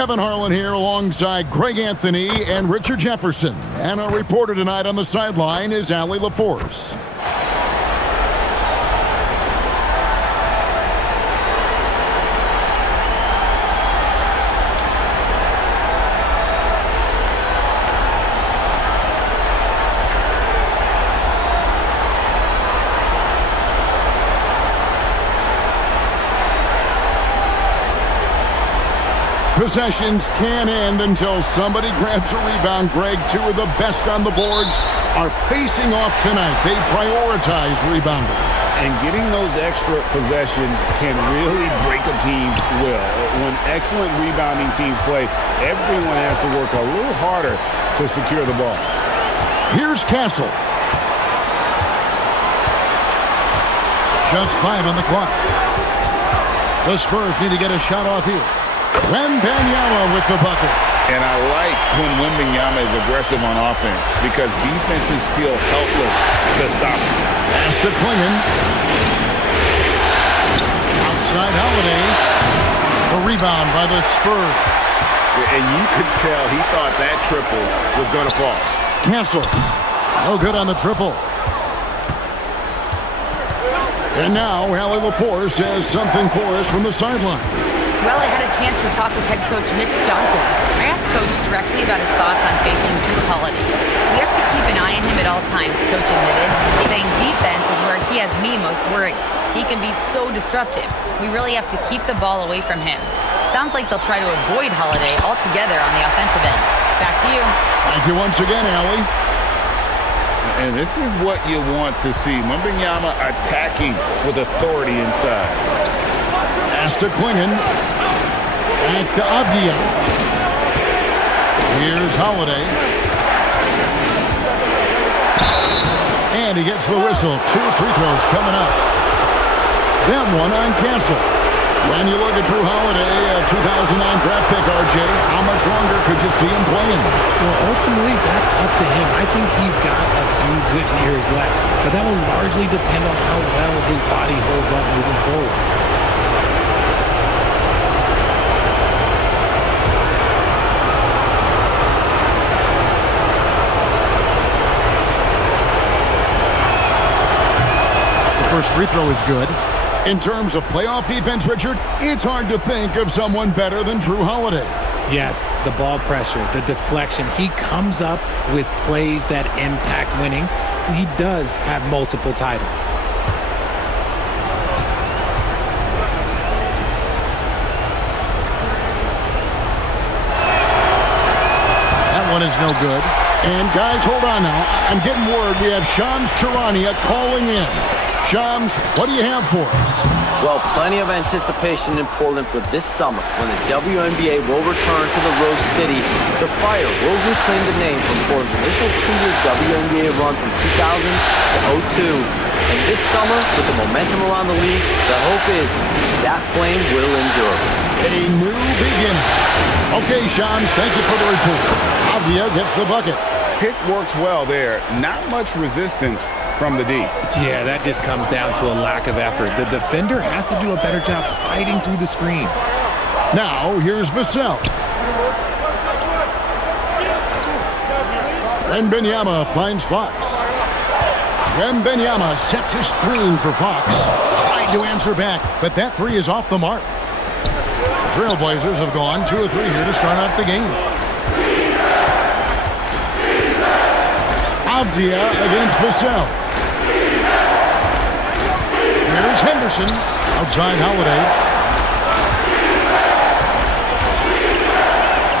Kevin Harlan here alongside Greg Anthony and Richard Jefferson. And our reporter tonight on the sideline is Allie LaForce. Possessions can't end until somebody grabs a rebound. Greg, two of the best on the boards are facing off tonight. They prioritize rebounding. And getting those extra possessions can really break a team's will. When excellent rebounding teams play, everyone has to work a little harder to secure the ball. Here's Castle. Just 5 on the clock. The Spurs need to get a shot off here. Wembanyama with the bucket. And I like when Wembanyama is aggressive on offense because defenses feel helpless to stop him. Pass to Klingon. Outside Holiday. The rebound by the Spurs. And you could tell he thought that triple was going to fall. Castle. No good on the triple. And now Allie LaForce has something for us from the sideline. Well, I had a chance to talk with head coach Mitch Johnson. I asked Coach directly about his thoughts on facing Drew Holiday. We have to keep an eye on him at all times, Coach admitted, saying defense is where he has me most worried. He can be so disruptive. We really have to keep the ball away from him. Sounds like they'll try to avoid Holiday altogether on the offensive end. Back to you. Thank you once again, Allie. And this is what you want to see. Wembanyama attacking with authority inside. Pass to Klingon. Back to Avdia. Here's Holiday. And he gets the whistle. 2 free throws coming up. Then one on Castle. When you look at Drew Holiday, a 2009 draft pick, RJ, how much longer could you see him playing? Well, ultimately, that's up to him. I think he's got a few good years left, but that will largely depend on how well his body holds up moving forward. First free throw is good. In terms of playoff defense, Richard, it's hard to think of someone better than Drew Holiday. Yes, the ball pressure, the deflection. He comes up with plays that impact winning. He does have multiple titles. That one is no good. And guys, hold on now. I'm getting word we have Shams Charania calling in. Shams, what do you have for us? Well, plenty of anticipation in Portland for this summer when the WNBA will return to the Rose City. The Fire will reclaim the name from Portland's initial 2-year WNBA run from 2000 to 02. And this summer, with the momentum around the league, the hope is that flame will endure. A new beginning. Okay, Shams, thank you for the report. Avdia gets the bucket. Pick works well there. Not much resistance from the D. Yeah, that just comes down to a lack of effort. The defender has to do a better job fighting through the screen. Now, here's Vassell. Wembanyama finds Fox. Wembanyama sets his screen for Fox. Trying to answer back, but that three is off the mark. The Trailblazers have gone 2 of 3 here to start out the game. Avdia against Vassell. Here's Henderson. Outside Holiday.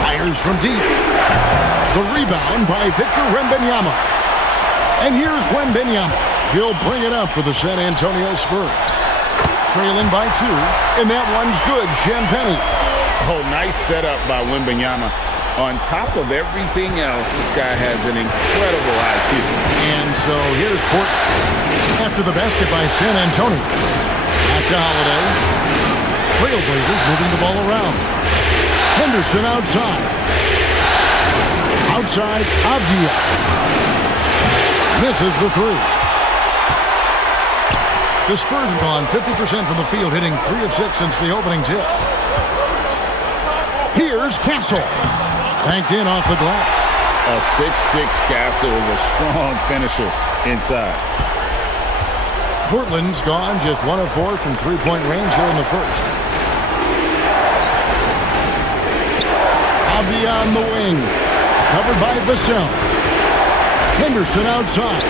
Fires from deep. The rebound by Victor Wembanyama. And here's Wembanyama. He'll bring it up for the San Antonio Spurs. Trailing by 2. And that one's good. Champagnie. Oh, nice setup by Wembanyama. On top of everything else, this guy has an incredible IQ. And so here's Portland. After the basket by San Antonio. Back to Holiday. Trailblazers moving the ball around. Henderson outside. Outside, Avdia. Misses the 3. The Spurs have gone 50% from the field, hitting 3 of 6 since the opening tip. Here's Castle. Banked in off the glass. A 6'6" Castle is a strong finisher inside. Portland's gone just 1 of 4 from three-point range here in the first. Avdia on the wing. Covered by Vassell. Henderson outside.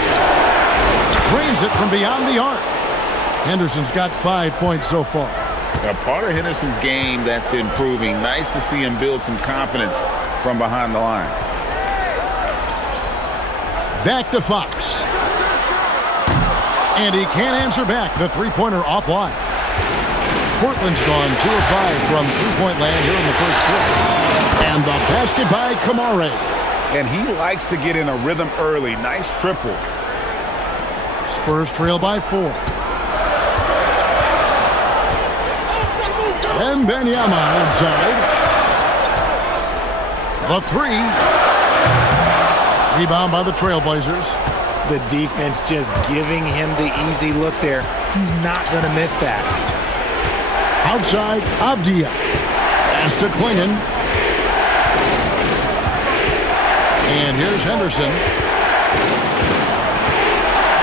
Drains it from beyond the arc. Henderson's got 5 points so far. A part of Henderson's game that's improving. Nice to see him build some confidence from behind the line. Back to Fox. And he can't answer back. The three-pointer offline. Portland's gone 2 of 5 from three-point land here in the first quarter. And the basket by Kamare. And he likes to get in a rhythm early. Nice triple. Spurs trail by 4. And Wembanyama outside. The 3. Rebound by the Trailblazers. The defense just giving him the easy look there. He's not going to miss that. Outside, Avdia. Pass to Klingon. And here's Henderson.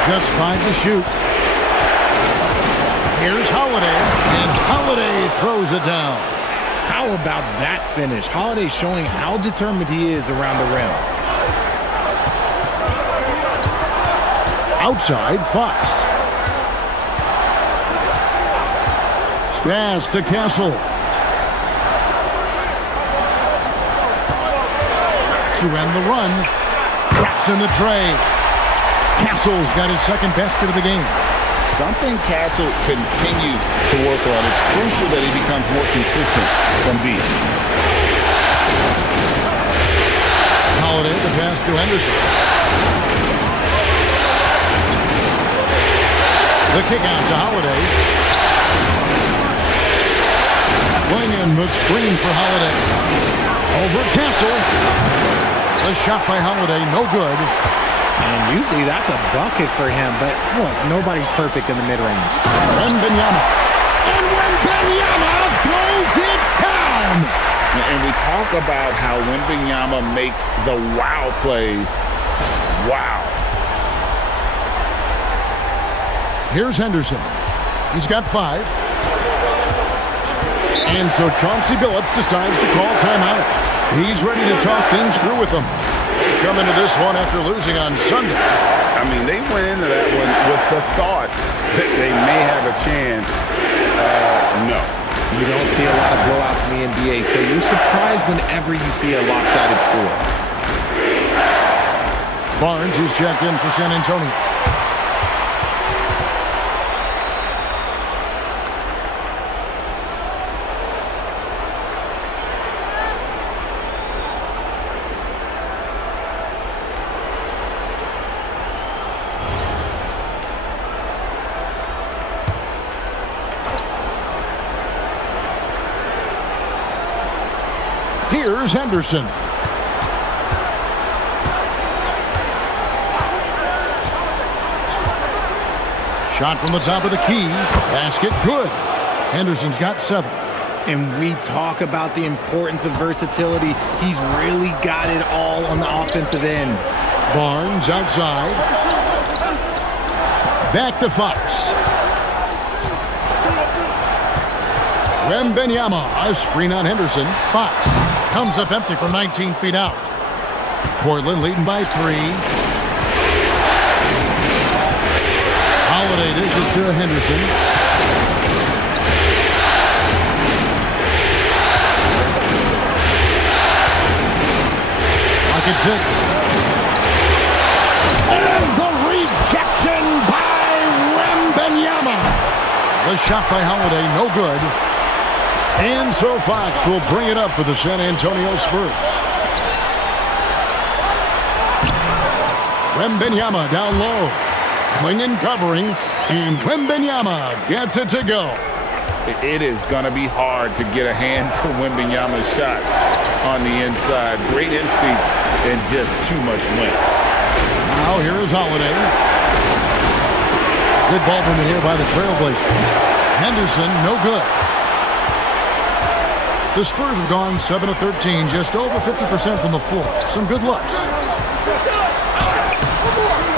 Just 5 to shoot. Here's Holiday. And Holiday throws it down. How about that finish? Holiday showing how determined he is around the rim. Outside, Fox. Pass to Castle. To end the run. Traps in the tray. Castle's got his second basket of the game. Something Castle continues to work on. It's crucial that he becomes more consistent from deep. Holiday, the pass to Henderson. The kick out to Holiday. Klingon the screen for Holiday. Over Castle. The shot by Holiday, no good. And usually that's a bucket for him, but look, nobody's perfect in the mid-range. Wembanyama. And Wembanyama throws it down. And we talk about how Wembanyama makes the wow plays. Wow. Here's Henderson. He's got 5. And so Chauncey Billups decides to call timeout. He's ready to talk things through with them. Come into this one after losing on Sunday. I mean, they went into that one with the thought that they may have a chance. No. You don't see a lot of blowouts in the NBA, so you're surprised whenever you see a lopsided score. Barnes is checked in for San Antonio. Here's Henderson. Shot from the top of the key. Basket good. Henderson's got 7. And we talk about the importance of versatility. He's really got it all on the offensive end. Barnes outside. Back to Fox. Wembanyama, a screen on Henderson. Fox comes up empty from 19 feet out. Portland leading by 3. Holiday dishes to Henderson. Pocket 6. And the rejection by Wembanyama. The shot by Holiday, no good. And so Fox will bring it up for the San Antonio Spurs. Wembanyama down low. Klingon covering, and Wembanyama gets it to go. It is going to be hard to get a hand to Wembanyama's shots on the inside. Great instincts and just too much length. Now here is Holiday. Good ball movement here by the Trailblazers. Henderson, no good. The Spurs have gone 7 of 13, just over 50% from the floor. Some good looks.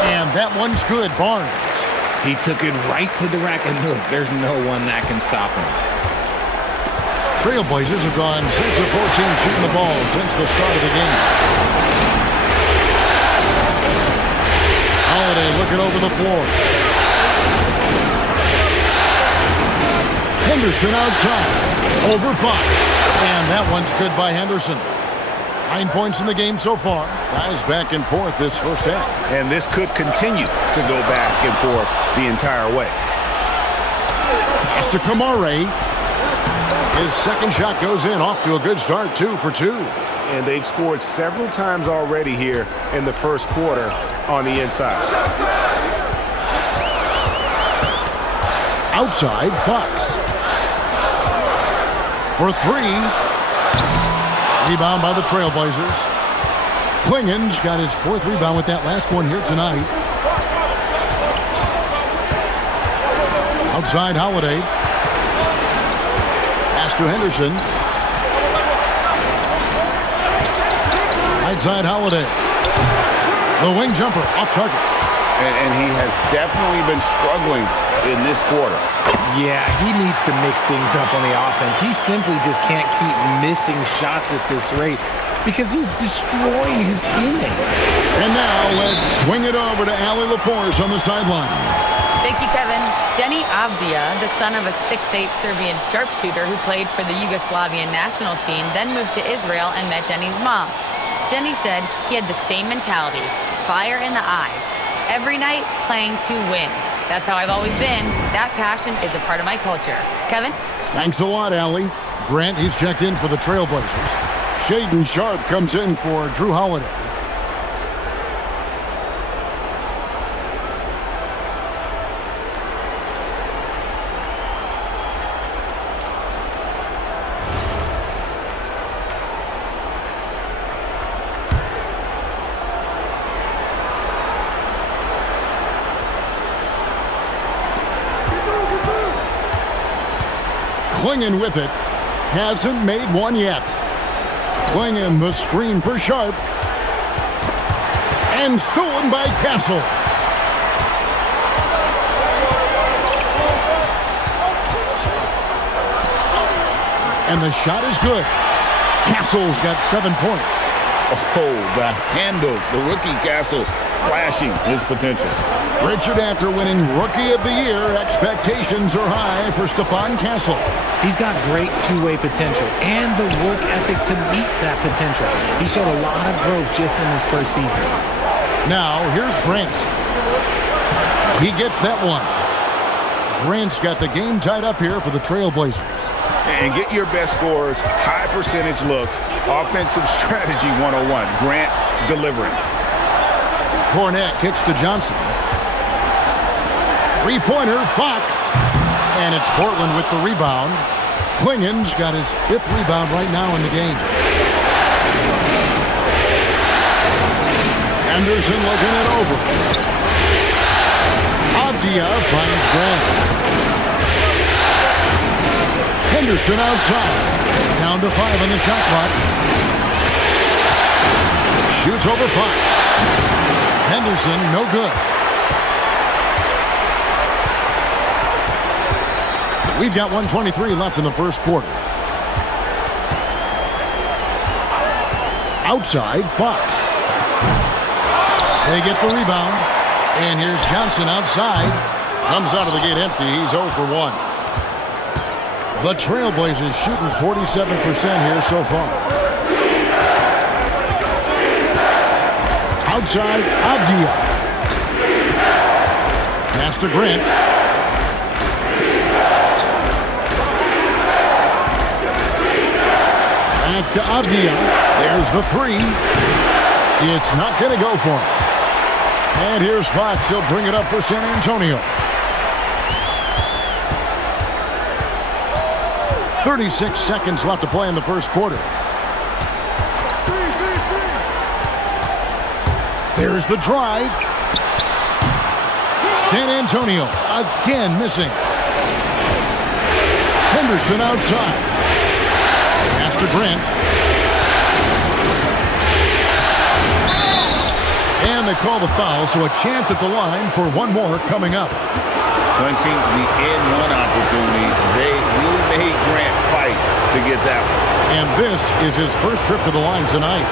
And that one's good, Barnes. He took it right to the rack, and look, there's no one that can stop him. Trailblazers have gone 6 of 14 shooting the ball since the start of the game. Holiday looking over the floor. Henderson outside. Over 5. And that one's good by Henderson. 9 points in the game so far. Guys back and forth this first half. And this could continue to go back and forth the entire way. Pass to Kamare. His second shot goes in, off to a good start, 2 for 2. And they've scored several times already here in the first quarter on the inside. Outside, Fox. For 3. Rebound by the Trailblazers. Klingen's got his 4th rebound with that last one here tonight. Outside, Holiday. Pass to Henderson. Right side, Holiday. The wing jumper off target. And he has definitely been struggling in this quarter. Yeah, he needs to mix things up on the offense. He simply just can't keep missing shots at this rate because he's destroying his teammates. And now let's swing it over to Allie LaForce on the sideline. Thank you, Kevin. Denny Avdia, the son of a 6'8" Serbian sharpshooter who played for the Yugoslavian national team, then moved to Israel and met Denny's mom. Denny said he had the same mentality, fire in the eyes. Every night, playing to win. That's how I've always been. That passion is a part of my culture. Kevin? Thanks a lot, Allie. Grant, he's checked in for the Trailblazers. Shaden Sharp comes in for Drew Holiday. Klingen with it. Hasn't made one yet. Klingen the screen for Sharp. And stolen by Castle. And the shot is good. Castle's got 7 points. Oh, the handle. The rookie Castle flashing his potential. Richard, after winning Rookie of the Year, expectations are high for Stephon Castle. He's got great two-way potential and the work ethic to meet that potential. He showed a lot of growth just in his first season. Now, here's Grant. He gets that one. Grant's got the game tied up here for the Trailblazers. And get your best scorers, high percentage looks, offensive strategy 101. Grant delivering. Cornette kicks to Johnson. Three-pointer, Fox. And it's Portland with the rebound. Klingen's got his 5th rebound right now in the game. Anderson looking it over. Avdia finds Grant. Henderson outside. Down to 5 on the shot clock. Shoots over Fox. Henderson, no good. We've got 1:23 left in the first quarter. Outside, Fox. They get the rebound. And here's Johnson outside. Comes out of the gate empty. He's 0 for 1. The Trailblazers shooting 47% here so far. Outside, Avdia. Pass to Grant. Back to Avdia. There's the 3. It's not going to go for him. And here's Fox. He'll bring it up for San Antonio. 36 seconds left to play in the first quarter. There's the drive. San Antonio again missing. Henderson outside. Pass to Grant. And they call the foul, so a chance at the line for one more coming up. Clinching the N1 opportunity. They really made Grant fight to get that one. And this is his first trip to the line tonight.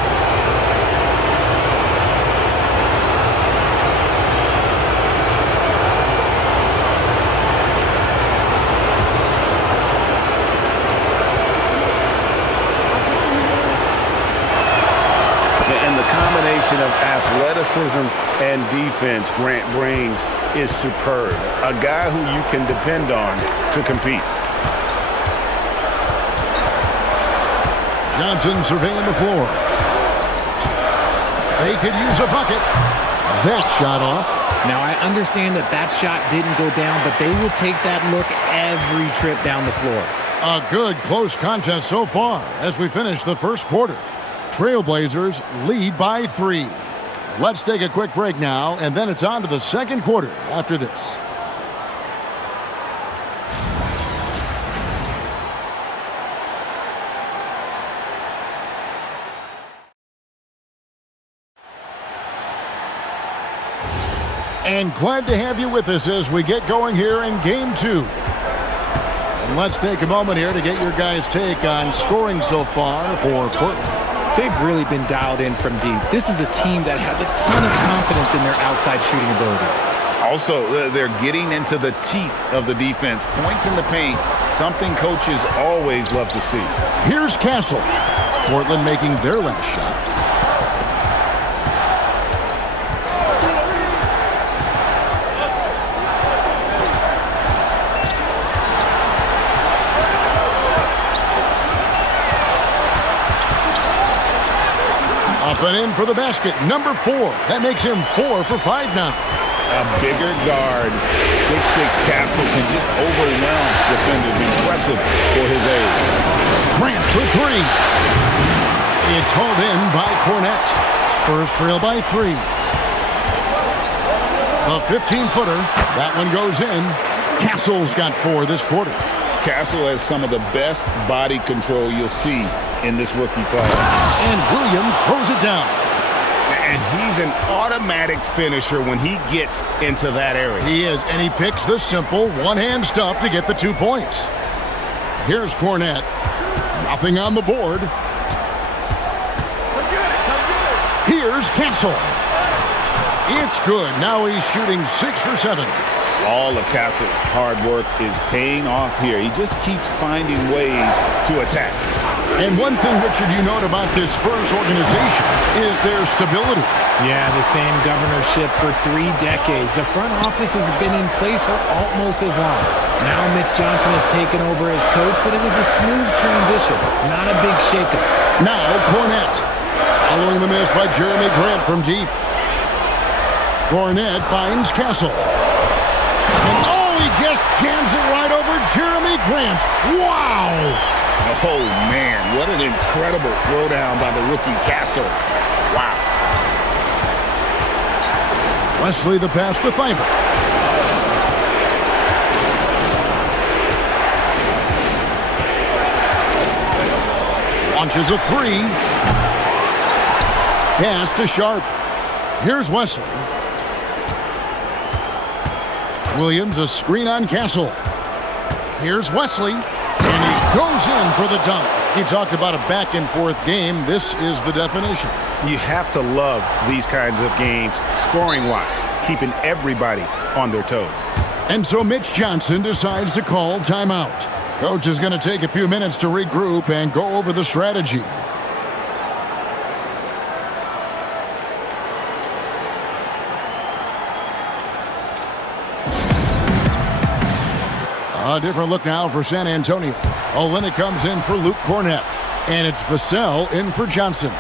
And the combination of athleticism and defense Grant brings is superb. A guy who you can depend on to compete. Johnson surveying the floor. They could use a bucket. That shot off. Now, I understand that shot didn't go down, but they will take that look every trip down the floor. A good close contest so far as we finish the first quarter. Trailblazers lead by 3. Let's take a quick break now, and then it's on to the second quarter after this. And glad to have you with us as we get going here in Game 2. And let's take a moment here to get your guys' take on scoring so far for Portland. They've really been dialed in from deep. This is a team that has a ton of confidence in their outside shooting ability. Also, they're getting into the teeth of the defense. Points in the paint, something coaches always love to see. Here's Castle. Portland making their last shot. Up and in for the basket, number 4. That makes him 4 for 5 now. A bigger guard, 6'6" Castle can just overwhelm defenders. Impressive for his age. Grant for 3. It's hauled in by Cornet. Spurs trail by 3. A 15-footer. That one goes in. Castle's got 4 this quarter. Castle has some of the best body control you'll see in this rookie class. And Williams throws it down. And he's an automatic finisher when he gets into that area. He is, and he picks the simple one-hand stuff to get the 2 points. Here's Cornet. Nothing on the board. Here's Castle. It's good. Now he's shooting 6 for 7. All of Castle's hard work is paying off here. He just keeps finding ways to attack. And one thing, Richard, you note about this Spurs organization is their stability. Yeah, the same governorship for 3 decades. The front office has been in place for almost as long. Now Mitch Johnson has taken over as coach, but it was a smooth transition, not a big shakeup. Now Cornet. Following the miss by Jeremy Grant from deep. Cornet finds Castle. And he just jams it right over Jeremy Grant. Wow! Oh, man, what an incredible throwdown by the rookie Castle. Wow. Wesley the pass to Thybulle. Launches a 3. Pass to Sharp. Here's Wesley. Williams, a screen on Castle. Here's Wesley. And he goes in for the dunk. He talked about a back-and-forth game. This is the definition. You have to love these kinds of games, scoring-wise, keeping everybody on their toes. And so Mitch Johnson decides to call timeout. Coach is going to take a few minutes to regroup and go over the strategy. A different look now for San Antonio. Olynyk comes in for Luke Cornet. And it's Vassell in for Johnson.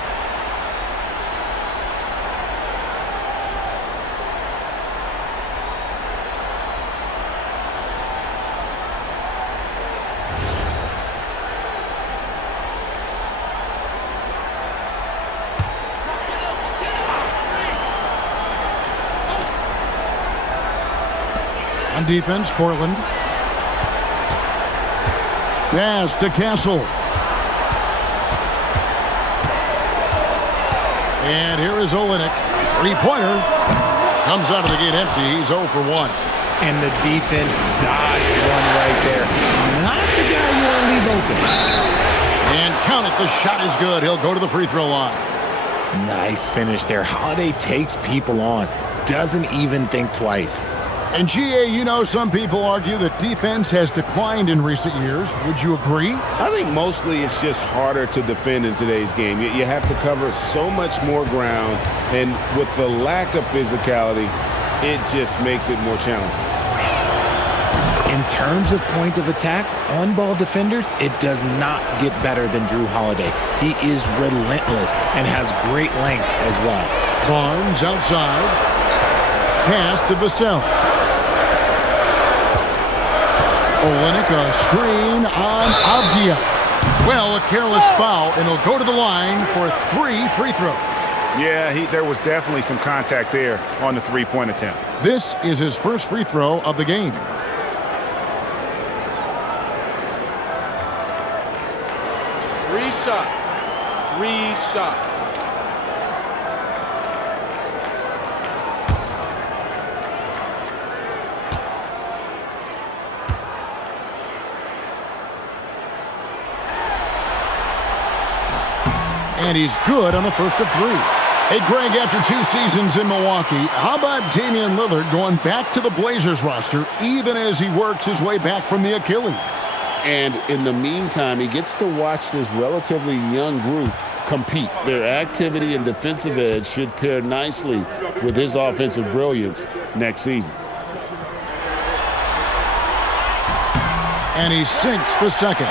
On defense, Portland. Pass to Castle. And here is Olynyk. Three-pointer. Comes out of the gate empty. He's 0 for 1. And the defense dodged one right there. Not the guy you want to leave open. And count it. The shot is good. He'll go to the free throw line. Nice finish there. Holiday takes people on. Doesn't even think twice. And GA, you know, some people argue that defense has declined in recent years. Would you agree? I think mostly it's just harder to defend in today's game. You have to cover so much more ground, and with the lack of physicality, it just makes it more challenging. In terms of point of attack, on-ball defenders, it does not get better than Drew Holiday. He is relentless and has great length as well. Barnes outside. Pass to Vassell. Olynyk, a screen on Avdia. Well, a careless foul, and he'll go to the line for 3 free throws. Yeah, there was definitely some contact there on the three-point attempt. This is his first free throw of the game. Three shots. And he's good on the first of 3. Hey, Greg, after 2 seasons in Milwaukee, how about Damian Lillard going back to the Blazers roster even as he works his way back from the Achilles? And in the meantime, he gets to watch this relatively young group compete. Their activity and defensive edge should pair nicely with his offensive brilliance next season. And he sinks the second.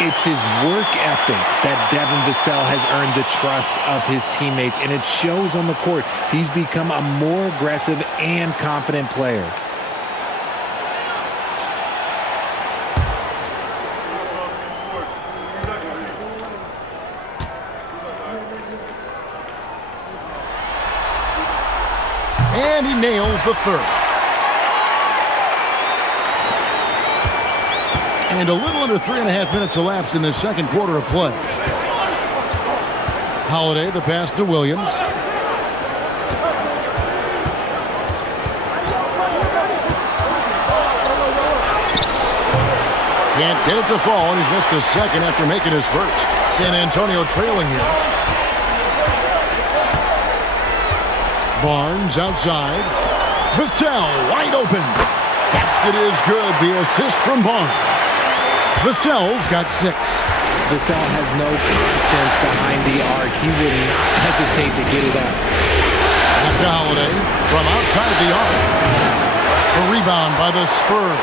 It's his work ethic that Devin Vassell has earned the trust of his teammates, and it shows on the court. He's become a more aggressive and confident player. And he nails the third. And a little under 3.5 minutes elapsed in the second quarter of play. Holiday, the pass to Williams. Can't get it to fall, and he's missed the second after making his first. San Antonio trailing here. Barnes outside. Vassell wide open. Basket is good. The assist from Barnes. Vassell's got 6. Vassell has no conscience behind the arc. He will not hesitate to get it up. Back to Holiday from outside the arc. A rebound by the Spurs.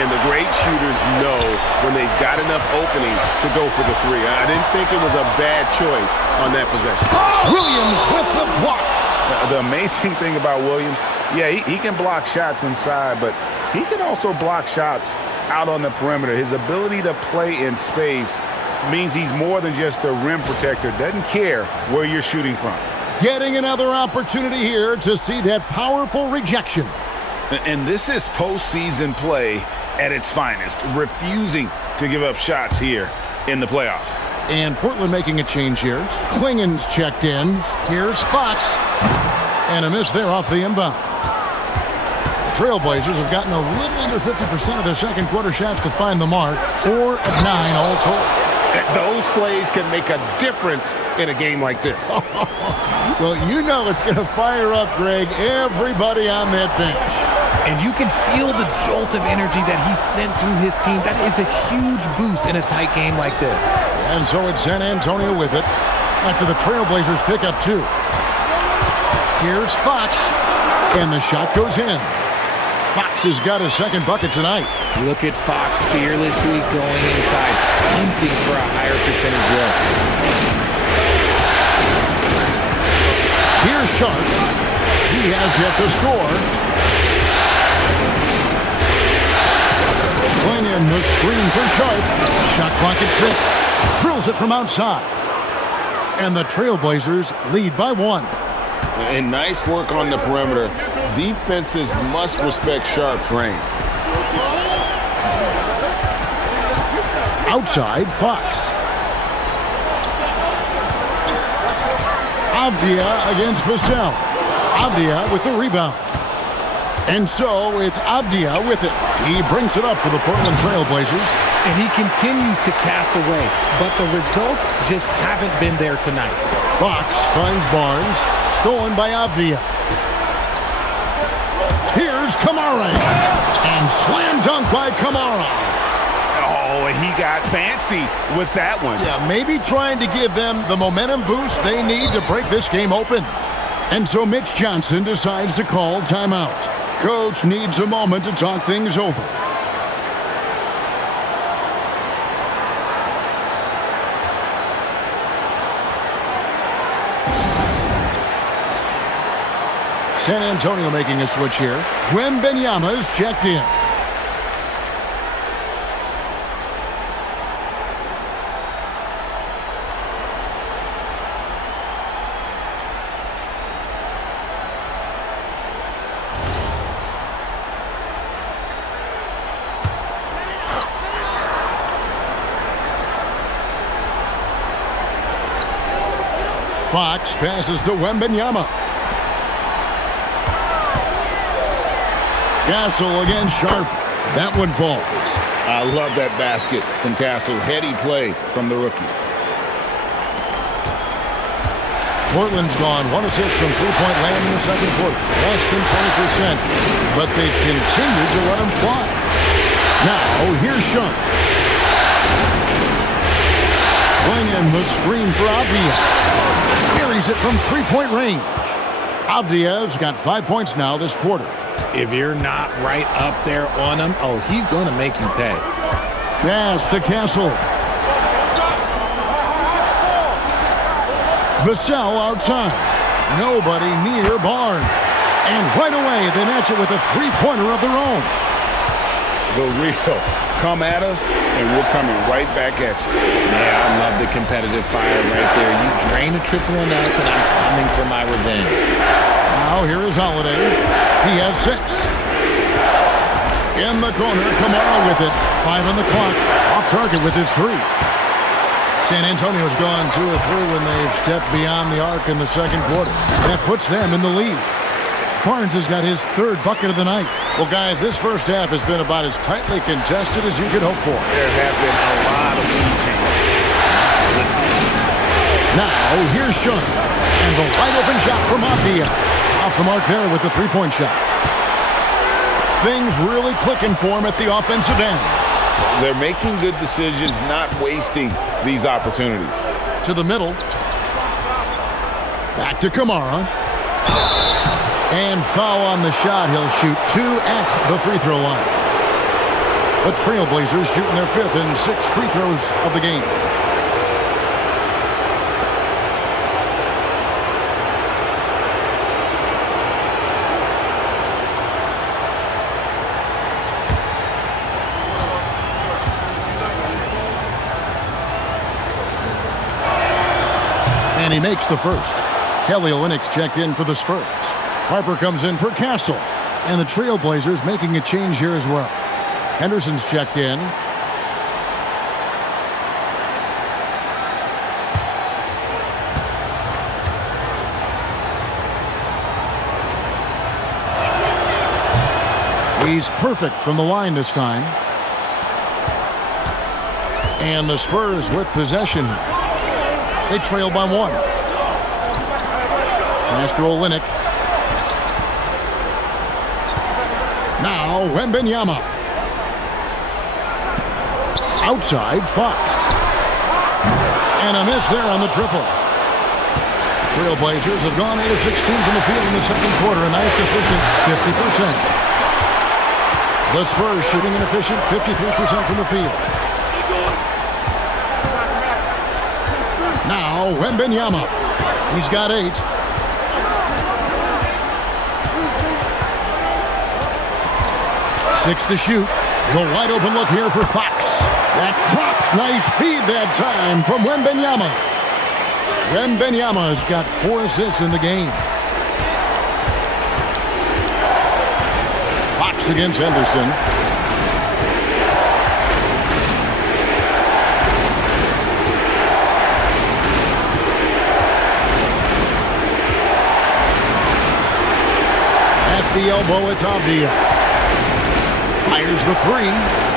And the great shooters know when they've got enough opening to go for the 3. I didn't think it was a bad choice on that possession. Williams with the block. The amazing thing about Williams, yeah, he can block shots inside, but he can also block shots out on the perimeter. His ability to play in space means he's more than just a rim protector. Doesn't care where you're shooting from. Getting another opportunity here to see that powerful rejection. And this is postseason play at its finest, refusing to give up shots here in the playoffs. And Portland making a change here. Klingen's checked in. Here's Fox. And a miss there off the inbound. The Trailblazers have gotten a little under 50% of their second quarter shots to find the mark. 4 of 9 all told. Those plays can make a difference in a game like this. Well, you know it's going to fire up, Greg, everybody on that bench. And you can feel the jolt of energy that he sent through his team. That is a huge boost in a tight game like this. And so it's San Antonio with it after the Trailblazers pick up 2. Here's Fox, and the shot goes in. Fox has got his second bucket tonight. Look at Fox fearlessly going inside, hunting for a higher percentage look. Here's Sharp. He has yet to score. Klingen, the screen for Sharp. Shot clock at 6. Drills it from outside. And the Trailblazers lead by 1. And nice work on the perimeter. Defenses must respect Sharp's range. Outside, Fox. Avdia against Vassell. Avdia with the rebound. And so it's Avdia with it. He brings it up for the Portland Trailblazers. And he continues to cast away, but the results just haven't been there tonight. Fox finds Barnes. Stolen by Avdia. Here's Kamara. And slam dunk by Kamara. Oh, and he got fancy with that one. Yeah, maybe trying to give them the momentum boost they need to break this game open. And so Mitch Johnson decides to call timeout. Coach needs a moment to talk things over. San Antonio making a switch here. Wembanyama's checked in. Fox passes to Wembanyama. Castle against Sharp. That one falls. I love that basket from Castle. Heady play from the rookie. Portland's gone 1 of 6 from three-point land in the second quarter. Less than 20%. But they've continued to let him fly. Now, here's Sharp. Swinging the screen for Avdia. Carries it from three-point range. Avdia's got 5 points now this quarter. If you're not right up there on him, oh, he's going to make you pay. Pass to Castle. Vassell outside. Nobody near Barnes. And right away, they match it with a three-pointer of their own. The real. Come at us, and we're coming right back at you. Yeah, I love the competitive fire right there. You drain a triple on us, and I'm coming for my revenge. Now here is Holiday. He has 6. In the corner, Kamara with it. 5 on the clock. Off target with his 3. San Antonio's gone 2 of 3 when they've stepped beyond the arc in the second quarter. That puts them in the lead. Barnes has got his 3rd bucket of the night. Well, guys, this first half has been about as tightly contested as you could hope for. There have been a lot of lead changes. Now, here's Sean. And the wide-open shot from Avdia. Off the mark there with the three-point shot. Things really clicking for him at the offensive end. They're making good decisions, not wasting these opportunities. To the middle. Back to Kamara. And foul on the shot. He'll shoot 2 at the free throw line. The Trailblazers shooting their 5th and 6th free throws of the game. And he makes the first. Kelly Lynx checked in for the Spurs. Harper comes in for Castle. And the Trailblazers making a change here as well. Henderson's checked in. He's perfect from the line this time. And the Spurs with possession. They trail by 1. Master Olynyk. Now Wembanyama. Outside, Fox. And a miss there on the triple. Trailblazers have gone 8 of 16 from the field in the second quarter. A nice efficient 50%. The Spurs shooting an efficient 53% from the field. Now Wembanyama. He's got 8. Six to shoot. The wide open look here for Fox. That drops. Nice feed that time from Wembanyama. Wembanyama's got 4 assists in the game. Fox against Henderson. the elbow, it's Avdia. Fires the three.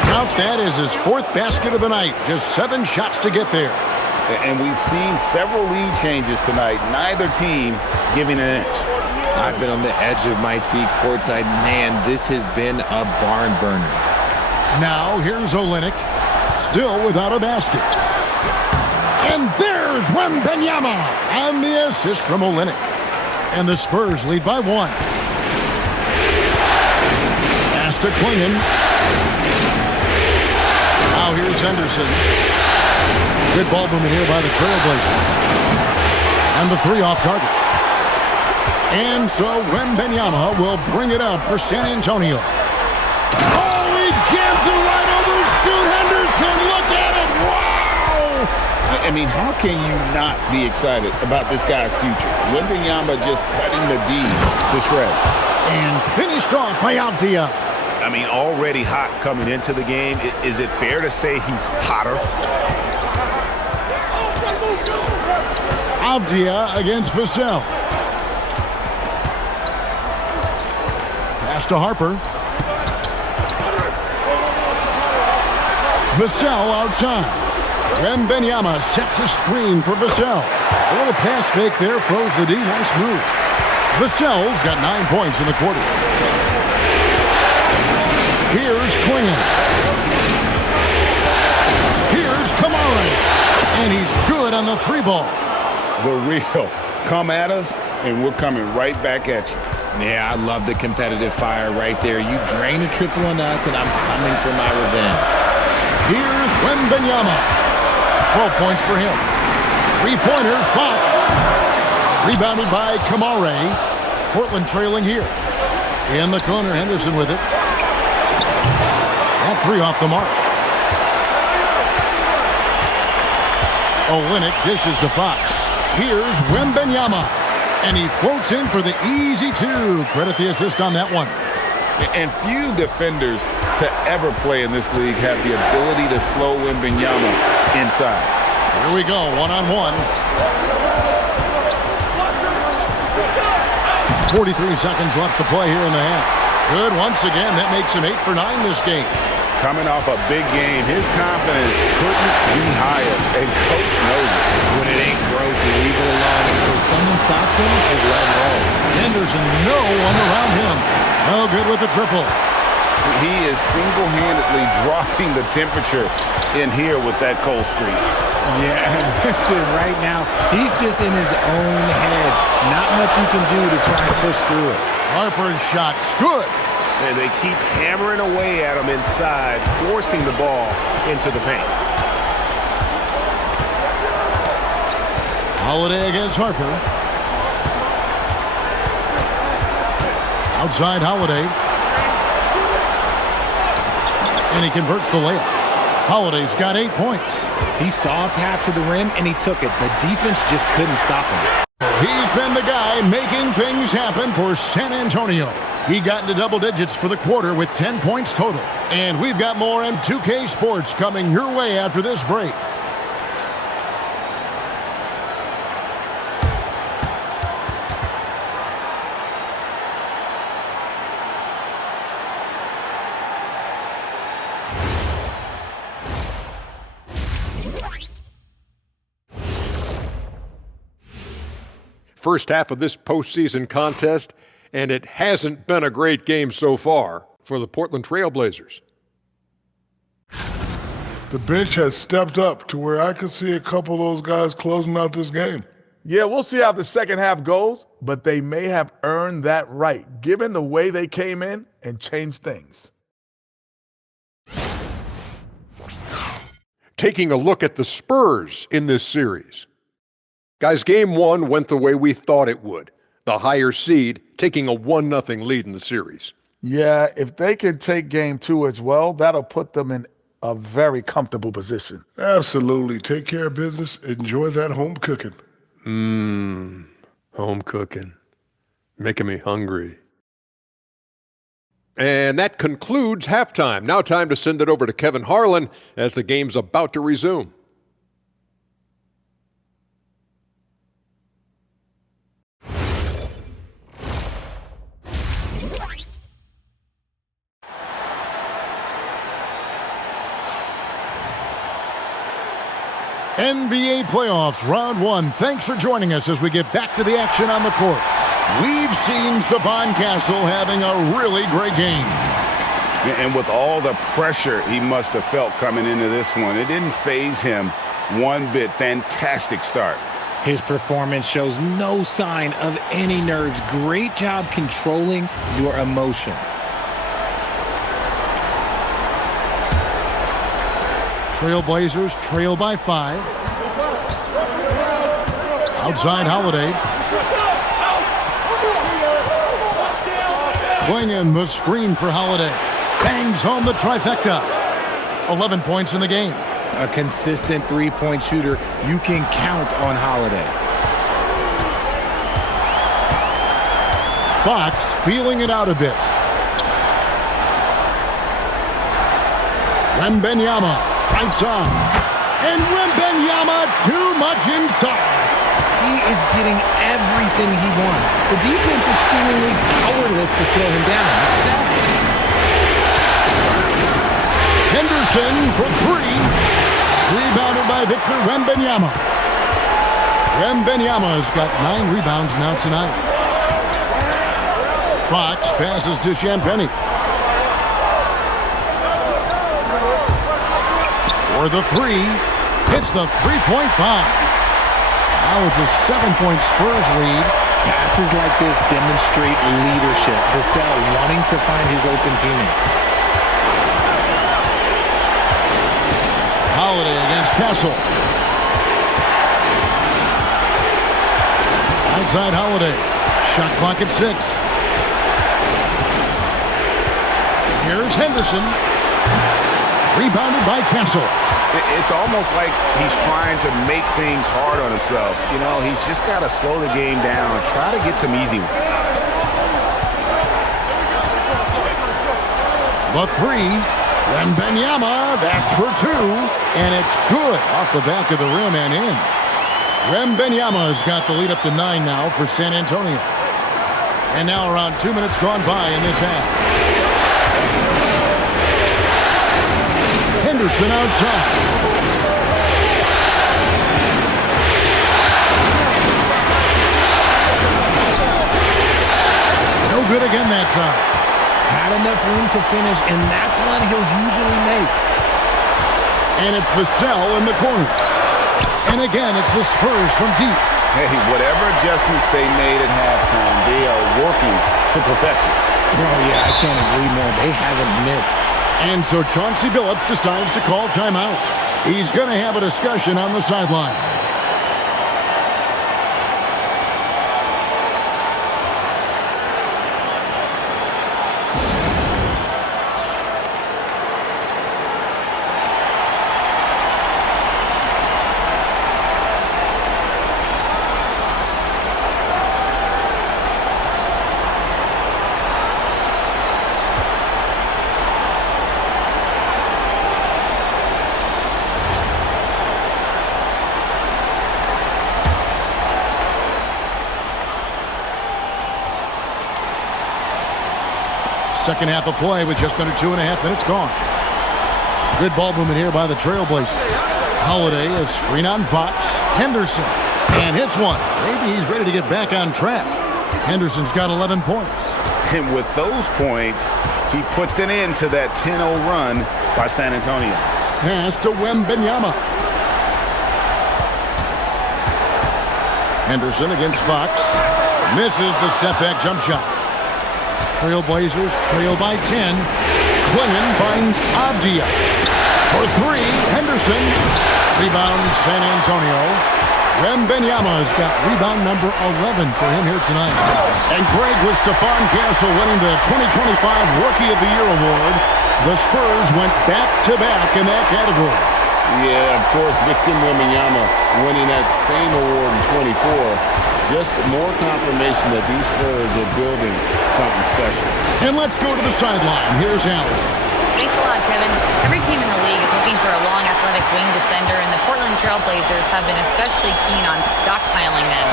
Count that as his fourth basket of the night. Just 7 shots to get there. And we've seen several lead changes tonight. Neither team giving an inch. I've been on the edge of my seat courtside. Man, this has been a barn burner. Now here's Olynyk, still without a basket. And there's Wembanyama on the assist from Olynyk. And the Spurs lead by 1. Pass to Klingon. Now here's Henderson. Good ball movement here by the Trailblazers. And the 3 off target. And so Wembanyama will bring it up for San Antonio. Oh, he jams it right over Scoot Henderson. Look at it. Wow! I mean, how can you not be excited about this guy's future? Wembanyama just cutting the D to shreds. And finished off by Avdia. I mean, already hot coming into the game. Is it fair to say he's hotter? Avdia against Vassell. Pass to Harper. Vassell outside. Wembanyama sets a screen for Vassell. A little pass fake there, throws the D. Nice move. Vassell's got 9 points in the quarter. Here's Klingon. Here's Kamara. And he's good on the 3 ball. The real. Come at us, and we're coming right back at you. Yeah, I love the competitive fire right there. You drain a triple on us, and I'm coming for my revenge. Here's Wembanyama. 12 points for him. 3-pointer, Fox. Rebounded by Kamara. Portland trailing here. In the corner, Henderson with it. That 3 off the mark. Olynyk dishes to Fox. Here's Wembanyama. And he floats in for the easy 2. Credit the assist on that one. And few defenders to ever play in this league have the ability to slow Wembanyama inside. Here we go, 1-on-1. 43 seconds left to play here in the half. Good once again. That makes him 8 for 9 this game. Coming off a big game, his confidence couldn't be higher, and Coach knows it. When it ain't broke, you leave it alone until someone stops him and let him roll. Henderson, no one around him. No good with the triple. He is single-handedly dropping the temperature in here with that cold streak. Yeah, right now, he's just in his own head. Not much you can do to try and push through it. Harper's shot's good. And they keep hammering away at him inside, forcing the ball into the paint. Holiday against Harper. Outside Holiday. And he converts the layup. Holiday's got 8 points. He saw a path to the rim, and he took it. The defense just couldn't stop him. He's been the guy making things happen for San Antonio. He got into double digits for the quarter with 10 points total. And we've got more M2K Sports coming your way after this break. First half of this postseason contest, and it hasn't been a great game so far for the Portland Trail Blazers. The bench has stepped up to where I could see a couple of those guys closing out this game. Yeah, we'll see how the second half goes, but they may have earned that right, given the way they came in and changed things. Taking a look at the Spurs in this series. Guys, game 1 went the way we thought it would. The higher seed taking a 1-0 lead in the series. Yeah, if they can take game 2 as well, that'll put them in a very comfortable position. Absolutely. Take care of business. Enjoy that home cooking. Home cooking. Making me hungry. And that concludes halftime. Now time to send it over to Kevin Harlan as the game's about to resume. NBA playoffs, round one. Thanks for joining us as we get back to the action on the court. We've seen Stephon Castle having a really great game. And with all the pressure he must have felt coming into this one, it didn't faze him one bit. Fantastic start. His performance shows no sign of any nerves. Great job controlling your emotions. Trailblazers trail by 5. Outside Holiday. Clinging the screen for Holiday. Bangs home the trifecta. 11 points in the game. A consistent three-point shooter. You can count on Holiday. Fox feeling it out a bit. Wembanyama, right side. And Wembanyama too much inside. He is getting everything he wants. The defense is seemingly powerless to slow him down. It's sad. Henderson for 3. Rebounded by Victor Wembanyama. Wembanyama's got 9 rebounds now tonight. Fox passes to Champagnie. For the 3. Hits the three-point bomb. Now it's a 7-point Spurs lead. Passes like this demonstrate leadership. Vassell wanting to find his open teammates. Holiday against Castle. Outside Holiday. Shot clock at 6. Here's Henderson. Rebounded by Castle. It's almost like he's trying to make things hard on himself. You know, he's just got to slow the game down, try to get some easy ones. The 3. Wembanyama, that's for 2. And it's good off the back of the rim and in. Wembanyama's got the lead up to 9 now for San Antonio. And now around 2 minutes gone by in this half. Henderson outside. No good again that time. Had enough room to finish, and that's one he'll usually make. And it's Vassell in the corner. And again, it's the Spurs from deep. Hey, whatever adjustments they made at halftime, they are working to perfection. Oh, yeah, I can't agree more. They haven't missed. And so Chauncey Billups decides to call timeout. He's going to have a discussion on the sideline. Second half of play with just under 2.5 minutes gone. Good ball movement here by the Trailblazers. Holiday, a screen on Fox. Henderson, and hits one. Maybe he's ready to get back on track. Henderson's got 11 points. And with those points, he puts an end to that 10-0 run by San Antonio. Pass to Wembanyama. Henderson against Fox. Misses the step-back jump shot. Trailblazers trail by 10. Clingan finds Avdia. For 3, Henderson. Rebound, San Antonio. Wembanyama's got rebound number 11 for him here tonight. And Greg, with Stephon Castle winning the 2025 Rookie of the Year award, the Spurs went back-to-back in that category. Yeah, of course, Victor Wembanyama winning that same award in 24. Just more confirmation that these Spurs are building something special. And let's go to the sideline. Here's Allen. Thanks a lot, Kevin. Every team in the league is looking for a long, athletic wing defender, and the Portland Trail Blazers have been especially keen on stockpiling them.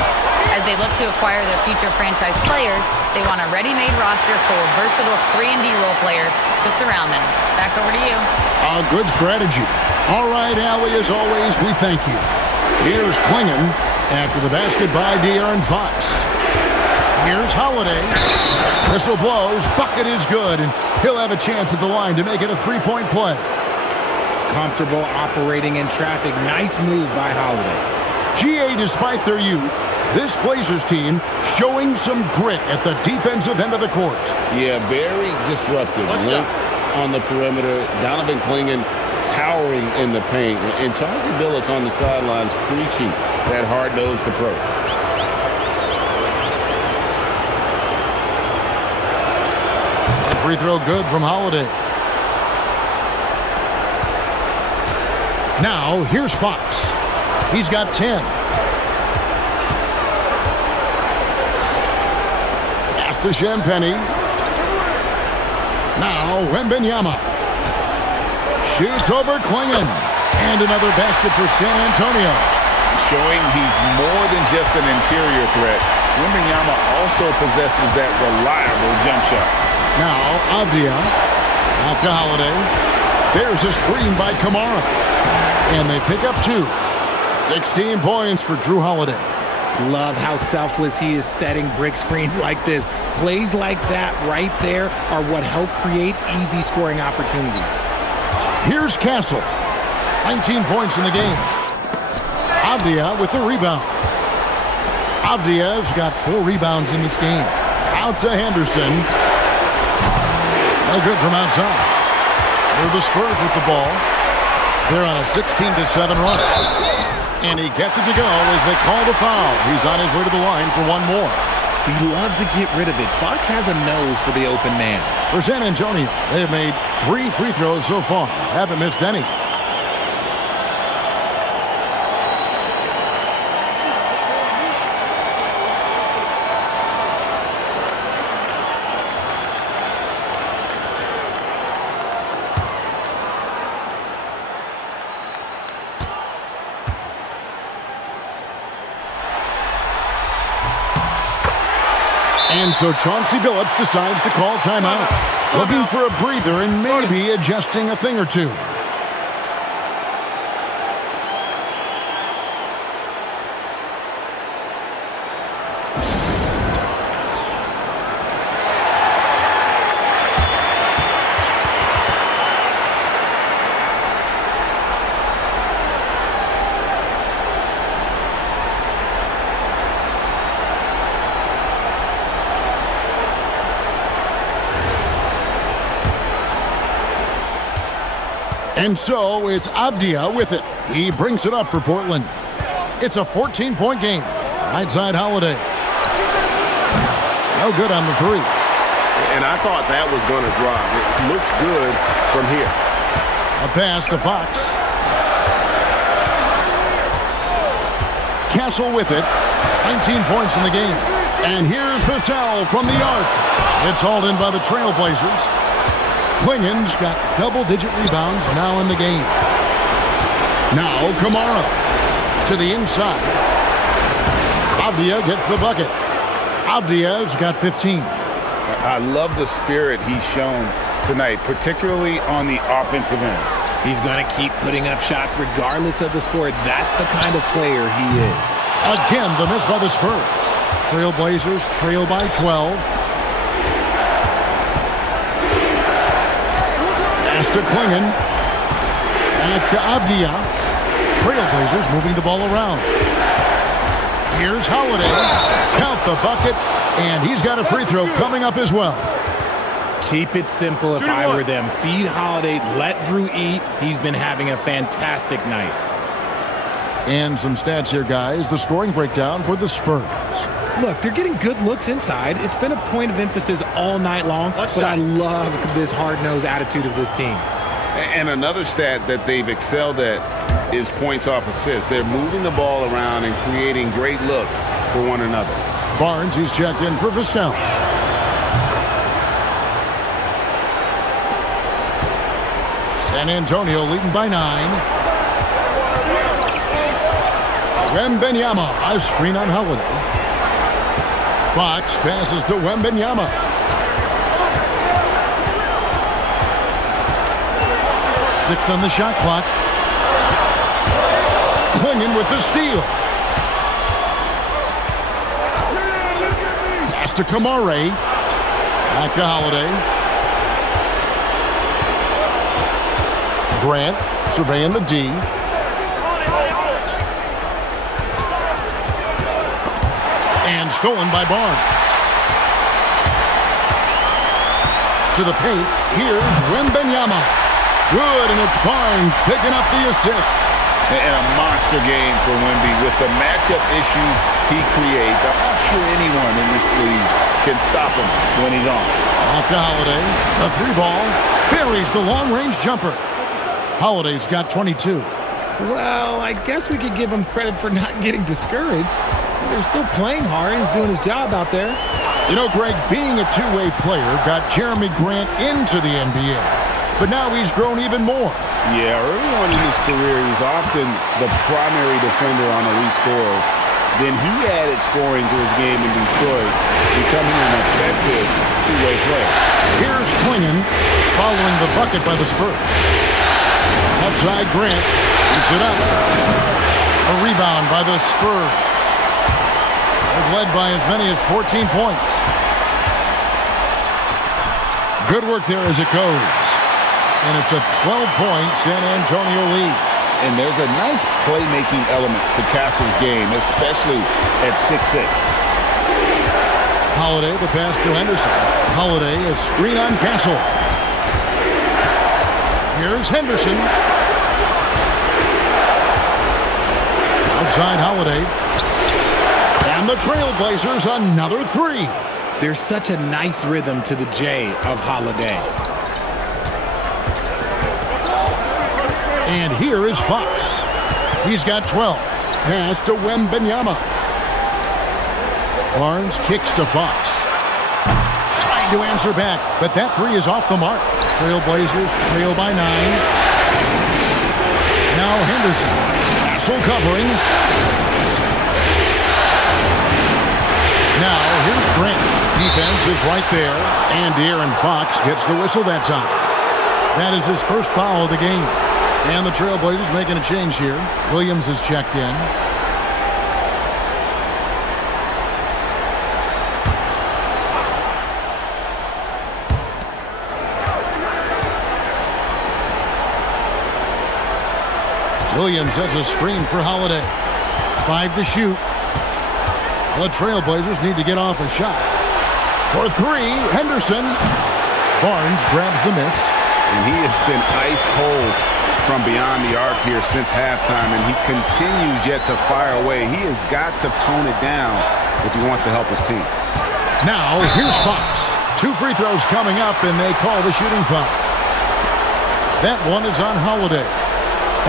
As they look to acquire their future franchise players, they want a ready-made roster full of versatile 3-and-D role players to surround them. Back over to you. A good strategy. All right, Allie, as always, we thank you. Here's Klingon after the basket by De'Aaron Fox. Here's Holiday. Whistle blows. Bucket is good, and he'll have a chance at the line to make it a three-point play. Comfortable operating in traffic. Nice move by Holiday. GA, despite their youth, this Blazers team showing some grit at the defensive end of the court. Yeah, very disruptive. Length on the perimeter. Donovan Klingon towering in the paint. And Chauncey Billups on the sidelines preaching that hard-nosed approach. Free throw good from Holiday. Now, here's Fox. He's got 10. Pass to Champagny. Now, Wembanyama. Shoots over Klingon. And another basket for San Antonio. Showing he's more than just an interior threat. Wembanyama also possesses that reliable jump shot. Now, Avdia. Back to Holiday. There's a screen by Kamara. And they pick up 2. 16 points for Drew Holiday. Love how selfless he is setting brick screens like this. Plays like that right there are what help create easy scoring opportunities. Here's Castle. 19 points in the game. Avdia with the rebound. Avdia's got 4 rebounds in this game. Out to Henderson. No good from outside. They're the Spurs with the ball. They're on a 16-7 run. And he gets it to go as they call the foul. He's on his way to the line for one more. He loves to get rid of it. Fox has a nose for the open man. For San Antonio, they have made 3 free throws so far. Haven't missed any. And so Chauncey Billups decides to call timeout. Looking for a breather and maybe adjusting a thing or two. And so it's Avdia with it. He brings it up for Portland. It's a 14-point game. Right side Holiday. No good on the 3. And I thought that was going to drop. It looked good from here. A pass to Fox. Castle with it. 19 points in the game. And here's Vassell from the arc. It's hauled in by the Trailblazers. Klingon's got double-digit rebounds now in the game. Now Kamara to the inside. Avdia gets the bucket. Avdia's got 15. I love the spirit he's shown tonight, particularly on the offensive end. He's going to keep putting up shots regardless of the score. That's the kind of player he is. Again, the miss by the Spurs. Trailblazers trail by 12. Pass to Klingon. Back to Avdia. Trailblazers moving the ball around. Here's Holiday. Count the bucket. And he's got a free throw coming up as well. Keep it simple if I were them. Feed Holiday. Let Drew eat. He's been having a fantastic night. And some stats here, guys. The scoring breakdown for the Spurs. Look, they're getting good looks inside. It's been a point of emphasis all night long, but I love this hard-nosed attitude of this team. And another stat that they've excelled at is points off assists. They're moving the ball around and creating great looks for one another. Barnes, he's checked in for Vassell. San Antonio leading by 9. Wembanyama, a screen on Holiday. Fox passes to Wembanyama. Six on the shot clock. Clinging with the steal. Pass to Kamare. Back to Holiday. Grant surveying the D. And stolen by Barnes. To the paint. Here's Wembanyama. Good, and it's Barnes picking up the assist. And a monster game for Wemby with the matchup issues he creates. I'm not sure anyone in this league can stop him when he's on. Back to Holiday. A 3-ball. Buries the long-range jumper. Holiday's got 22. Well, I guess we could give him credit for not getting discouraged. They're still playing hard. He's doing his job out there. You know, Greg, being a two-way player got Jeremy Grant into the NBA. But now he's grown even more. Yeah, early on in his career, he was often the primary defender on elite scorers. Then he added scoring to his game in Detroit, becoming an effective two-way player. Here's Klingon following the bucket by the Spurs. Outside Grant shoots it up. A rebound by the Spurs. They've led by as many as 14 points. Good work there as it goes. And it's a 12-point San Antonio lead. And there's a nice playmaking element to Castle's game, especially at 6'6". Holiday, the pass to Henderson. Holiday, a screen on Castle. Here's Henderson. Outside Holiday. And the Trailblazers another 3. There's such a nice rhythm to the J of Holiday. And here is Fox. He's got 12. Pass to Wembanyama. Barnes kicks to Fox. Trying to answer back, but that 3 is off the mark. Trailblazers trail by 9. Now Henderson. Castle covering. Now here's Grant. Defense is right there. And De'Aaron Fox gets the whistle that time. That is his first foul of the game. And the Trailblazers making a change here. Williams is checked in. Williams sets a screen for Holiday. 5 to shoot. The Trailblazers need to get off a shot. For 3, Henderson. Barnes grabs the miss. And he has been ice cold from beyond the arc here since halftime, and he continues yet to fire away. He has got to tone it down if he wants to help his team. Now, here's Fox. 2 free throws coming up, and they call the shooting foul. That one is on Holiday.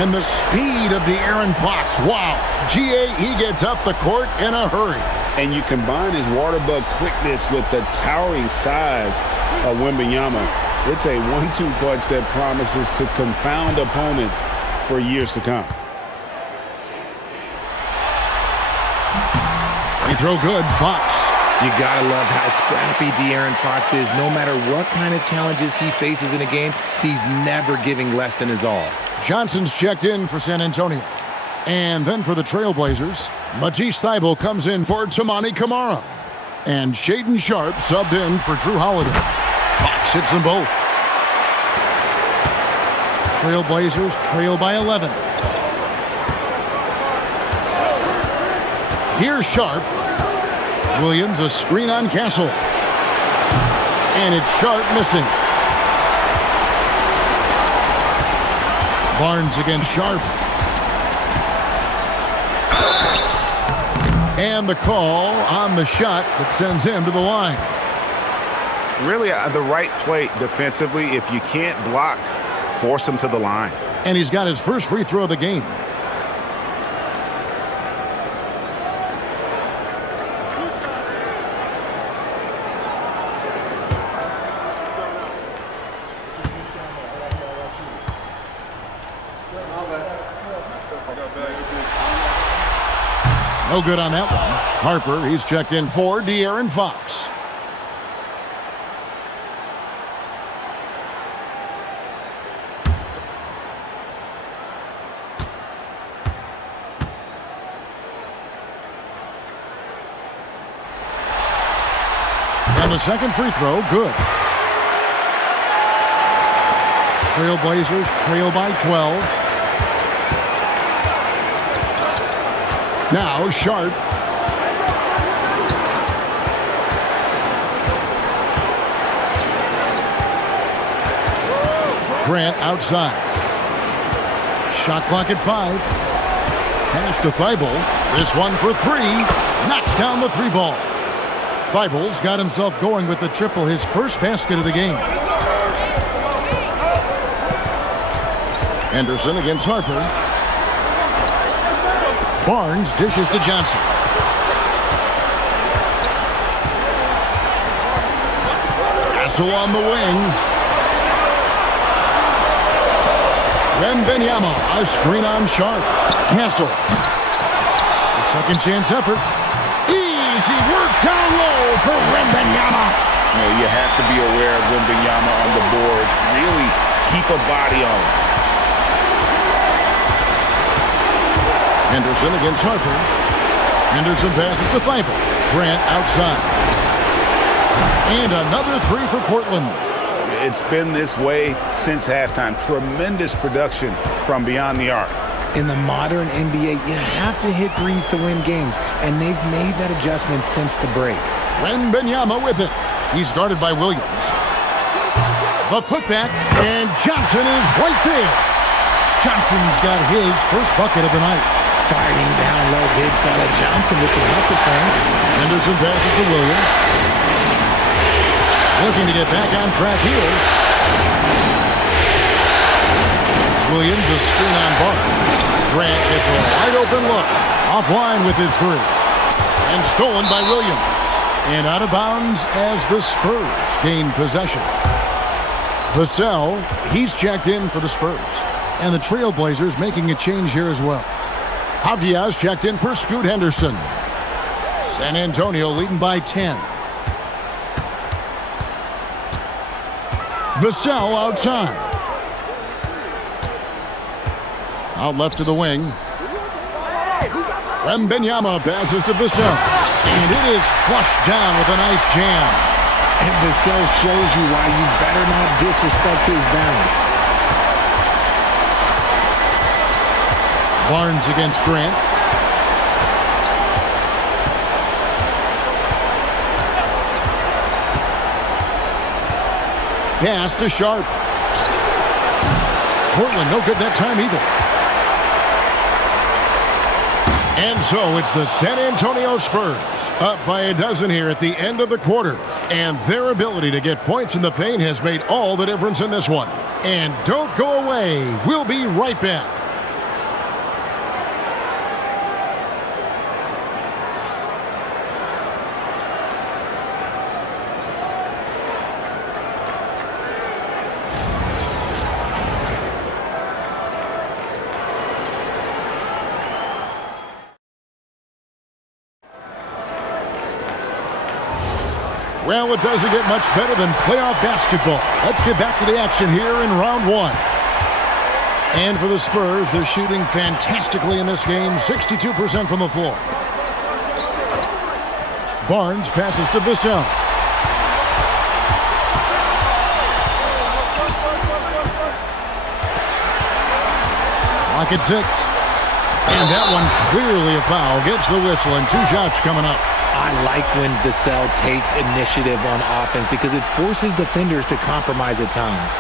And the speed of De'Aaron Fox. Wow. G.A., he gets up the court in a hurry. And you combine his water bug quickness with the towering size of Wembanyama. It's a 1-2 punch that promises to confound opponents for years to come. Free throw good, Fox. You gotta love how scrappy De'Aaron Fox is. No matter what kind of challenges he faces in a game, he's never giving less than his all. Johnson's checked in for San Antonio. And then for the Trailblazers, Matisse Thybulle comes in for Tamani Kamara. And Shaedon Sharpe subbed in for Drew Holiday. Fox hits them both. Trailblazers trail by 11. Here's Sharpe. Williams, a screen on Castle. And it's Sharpe missing. Barnes against Sharpe. And the call on the shot that sends him to the line. Really, the right play defensively. If you can't block, force him to the line. And he's got his first free throw of the game. No good on that one. Harper, he's checked in for De'Aaron Fox. And the second free throw, good. Trailblazers trail by 12. Now Sharp. Grant outside. Shot clock at 5. Pass to Thibault. This one for 3. Knocks down the 3 ball. Thibault's got himself going with the triple, his first basket of the game. Henderson against Harper. Barnes dishes to Johnson. Castle on the wing. Wembanyama, a screen on Sharp. Castle. A second chance effort. Easy work down low for Wembanyama. You have to be aware of Wembanyama on the boards. Really keep a body on him. Henderson against Harper. Henderson passes to Thibault. Grant outside. And another 3 for Portland. It's been this way since halftime. Tremendous production from beyond the arc. In the modern NBA, you have to hit threes to win games, and they've made that adjustment since the break. Wembanyama with it. He's guarded by Williams. The putback, and Johnson is right there. Johnson's got his first bucket of the night. Fighting down low, big fella Johnson with some hustle points. Henderson passes to Williams. Looking to get back on track here. Williams a screen on Barnes. Grant gets a wide open look. Offline with his 3. And stolen by Williams. And out of bounds as the Spurs gain possession. Vassell, he's checked in for the Spurs. And the Trailblazers making a change here as well. Avdiaz checked in for Scoot Henderson. San Antonio leading by 10. Vassell outside. Out left to the wing. Wembanyama passes to Vassell. And it is flushed down with a nice jam. And Vassell shows you why you better not disrespect his balance. Barnes against Grant. Pass to Sharp. Portland no good that time either. And so it's the San Antonio Spurs up by a dozen here at the end of the quarter. And their ability to get points in the paint has made all the difference in this one. And don't go away. We'll be right back. Well, it doesn't get much better than playoff basketball. Let's get back to the action here in round 1. And for the Spurs, they're shooting fantastically in this game, 62% from the floor. Barnes passes to Vassell. Clock at 6. And that one clearly a foul. Gets the whistle and 2 shots coming up. I like when Vassell takes initiative on offense because it forces defenders to compromise at times.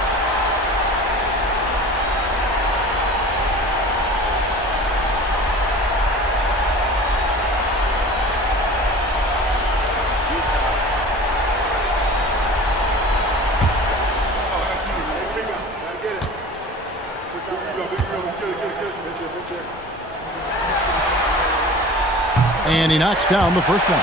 And he knocks down the first one.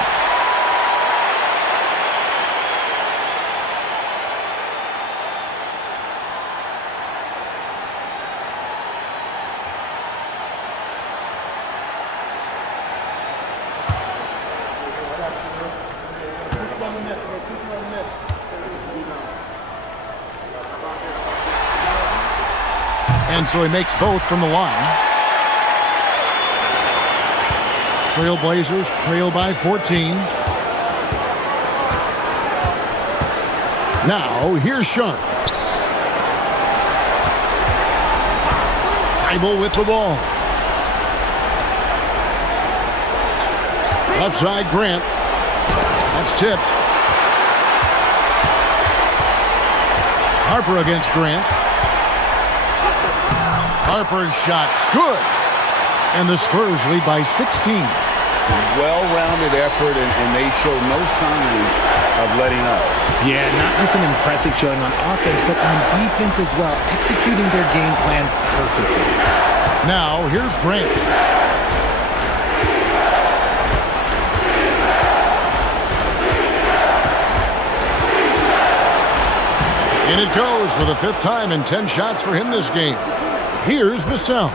And so he makes both from the line. Trailblazers trail by 14. Now, here's Sharp. Thibault with the ball. Left side, Grant. That's tipped. Harper against Grant. Harper's shot's good. And the Spurs lead by 16. Well-rounded effort, and they show no signs of letting up. Yeah, not just an impressive showing on offense, but on defense as well, executing their game plan perfectly. Now, here's Grant. And it goes for the 5th time and 10 shots for him this game. Here's Vassell.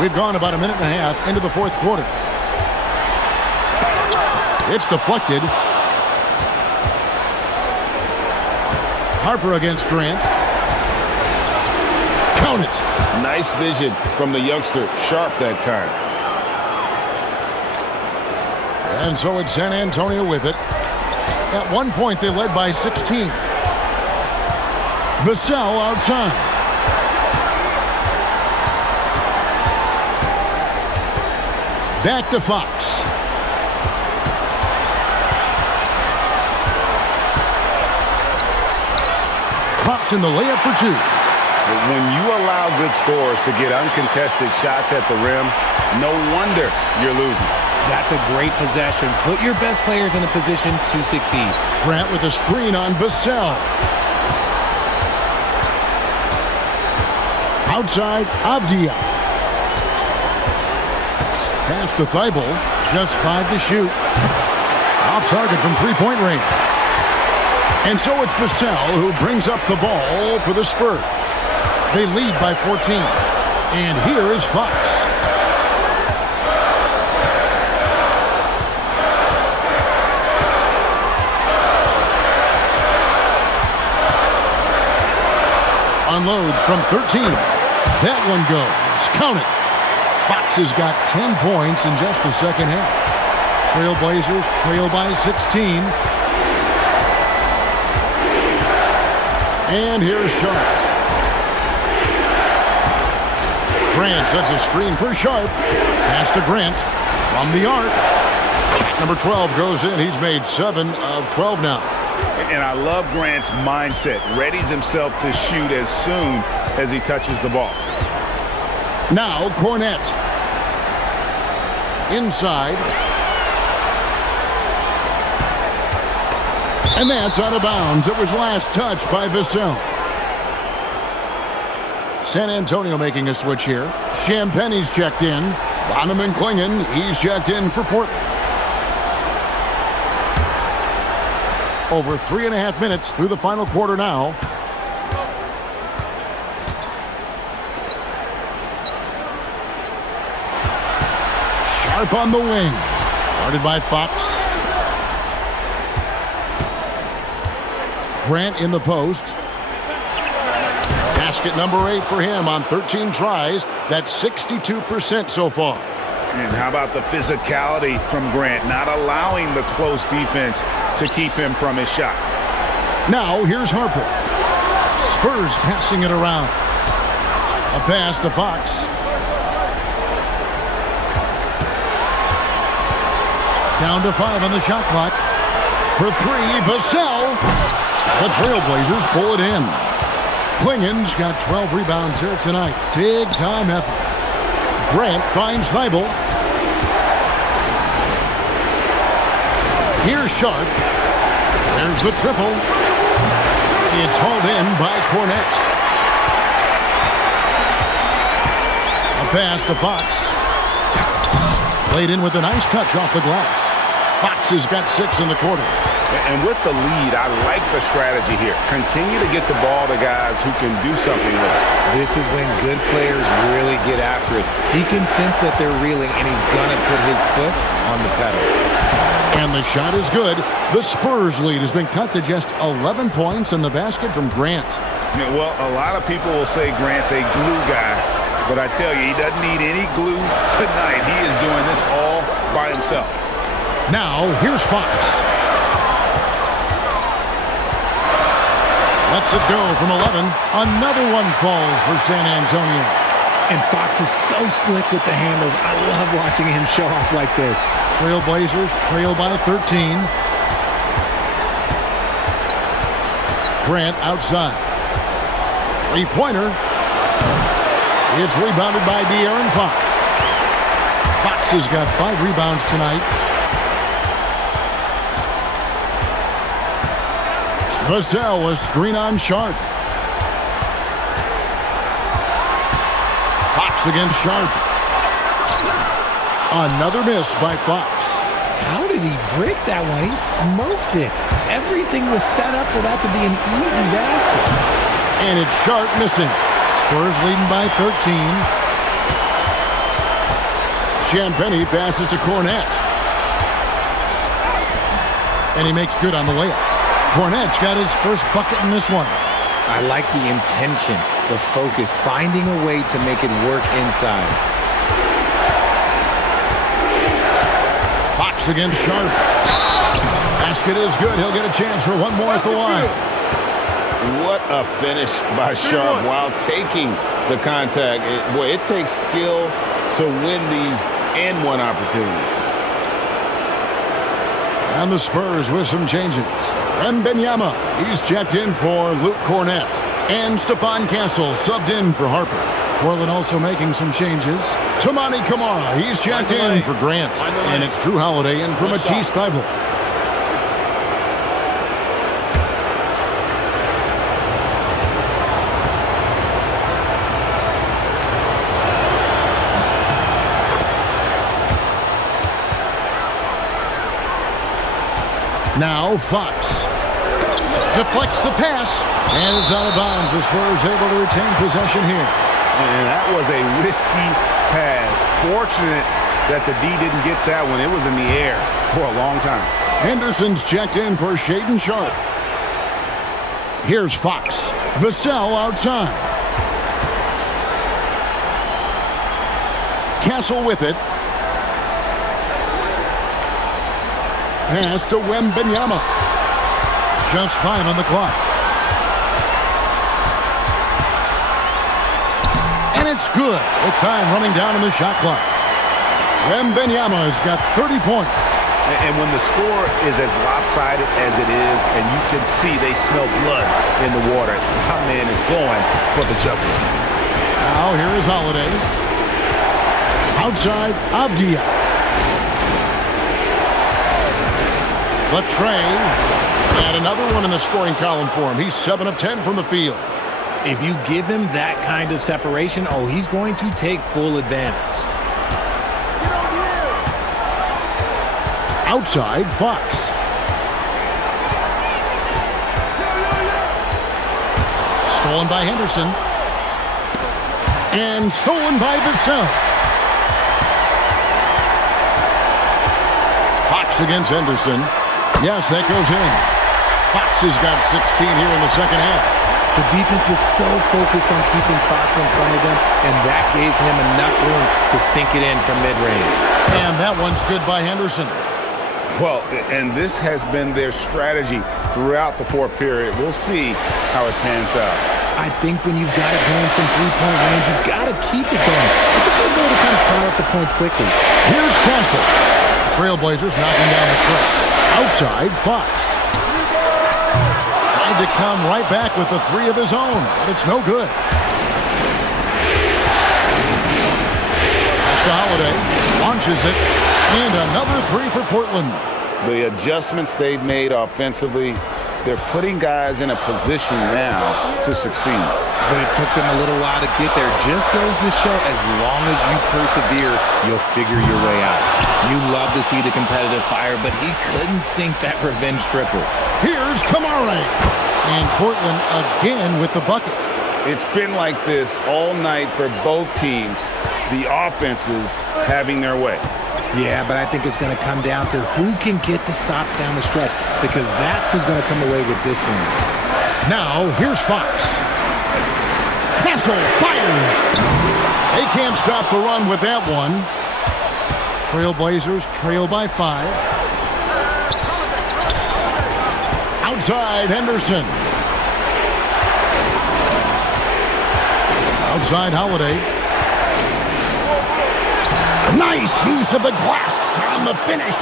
We've gone about a minute and a half into the 4th quarter. It's deflected. Harper against Grant. Count it. Nice vision from the youngster. Sharp that time. And so it's San Antonio with it. At one point, they led by 16. Vassell outside. Back to Fox. Pops in the layup for 2. When you allow good scorers to get uncontested shots at the rim, no wonder you're losing. That's a great possession. Put your best players in a position to succeed. Grant with a screen on Vassell. Outside, Avdia. Pass to Thibault. Just 5 to shoot. Off target from three-point range. And so it's Vassell who brings up the ball for the Spurs. They lead by 14. And here is Fox. Unloads from 13. That one goes. Count it. Fox has got 10 points in just the second half. Trailblazers trail by 16. And here's Sharp. Grant sets a screen for Sharp. Pass to Grant from the arc. Shot number 12 goes in. He's made 7 of 12 now. And I love Grant's mindset. Readies himself to shoot as soon as he touches the ball. Now Cornette. Inside. And that's out of bounds. It was last touched by Vassell. San Antonio making a switch here. Champagne's checked in. Bonham and Klingon, he's checked in for Portland. Over 3.5 minutes through the final quarter now. Sharp on the wing. Guarded by Fox. Grant in the post. Basket number 8 for him on 13 tries. That's 62% so far. And how about the physicality from Grant, not allowing the close defense to keep him from his shot. Now here's Harper. Spurs passing it around. A pass to Fox. Down to 5 on the shot clock. For 3, Vassell. The Trailblazers pull it in. Klingon's got 12 rebounds here tonight. Big time effort. Grant finds Thibault. Here's Sharp. There's the triple. It's hauled in by Cornette. A pass to Fox. Played in with a nice touch off the glass. Fox has got 6 in the quarter. And with the lead, I like the strategy here. Continue to get the ball to guys who can do something with it. This is when good players really get after it. He can sense that they're reeling, and he's going to put his foot on the pedal. And the shot is good. The Spurs lead has been cut to just 11 points in the basket from Grant. Yeah, well, a lot of people will say Grant's a glue guy, but I tell you, he doesn't need any glue tonight. He is doing this all by himself. Now, here's Fox. Lets it go from 11. Another one falls for San Antonio. And Fox is so slick with the handles. I love watching him show off like this. Trailblazers trail by 13. Grant outside. Three-pointer. It's rebounded by De'Aaron Fox. Fox has got 5 rebounds tonight. Vassell was screen on Sharp. Fox against Sharp. Another miss by Fox. How did he break that one? He smoked it. Everything was set up for that to be an easy basket. And it's Sharp missing. Spurs leading by 13. Champagnie passes to Cornet. And he makes good on the layup. Cornet's got his first bucket in this one. I like the intention, the focus, finding a way to make it work inside. Fox against Sharp. Basket is good. He'll get a chance for one more at the line. What a finish by Sharp while taking the contact. It takes skill to win these and-one opportunities. And the Spurs with some changes. Wembanyama, he's checked in for Luke Cornet. And Stephon Castle subbed in for Harper. Portland also making some changes. Tamani Kamara, he's checked in for Grant. And it's Drew Holiday in for Matisse Thybulle. Now Fox deflects the pass, and it's out of bounds. The Spurs able to retain possession here. And that was a risky pass. Fortunate that the D didn't get that one. It was in the air for a long time. Henderson's checked in for Shaedon Sharp. Here's Fox. Vassell outside. Castle with it. Pass to Wembanyama. Just 5 on the clock. And it's good with time running down on the shot clock. Wembanyama has got 30 points. And when the score is as lopsided as it is, and you can see they smell blood in the water, my man is going for the jugular. Now here is Holiday. Outside, Avdia. Latre, and another one in the scoring column for him. He's 7 of 10 from the field. If you give him that kind of separation, he's going to take full advantage. Outside, Fox. Stolen by Henderson. And stolen by Vassell. Fox against Henderson. Yes, that goes in. Fox has got 16 here in the second half. The defense was so focused on keeping Fox in front of them, and that gave him enough room to sink it in from mid-range. And that one's good by Henderson. Well, and this has been their strategy throughout the fourth period. We'll see how it pans out. I think when you've got it going from three-point range, you've got to keep it going. It's a good way to kind of pile up the points quickly. Here's Castle. Trailblazers knocking down the tray. Outside, Fox. Tried to come right back with the 3 of his own, but it's no good. Pass to Holiday. Launches it. And another 3 for Portland. The adjustments they've made offensively, they're putting guys in a position now to succeed. But it took them a little while to get there. Just goes to show, as long as you persevere, you'll figure your way out. You love to see the competitive fire, but he couldn't sink that revenge triple. Here's Kamara. And Portland again with the bucket. It's been like this all night for both teams, the offenses having their way. Yeah, but I think it's going to come down to who can get the stops down the stretch, because that's who's going to come away with this one. Now, here's Fox. Castle fires. They can't stop the run with that one. Trailblazers trail by 5. Outside, Henderson. Outside, Holiday. Nice use of the glass on the finish.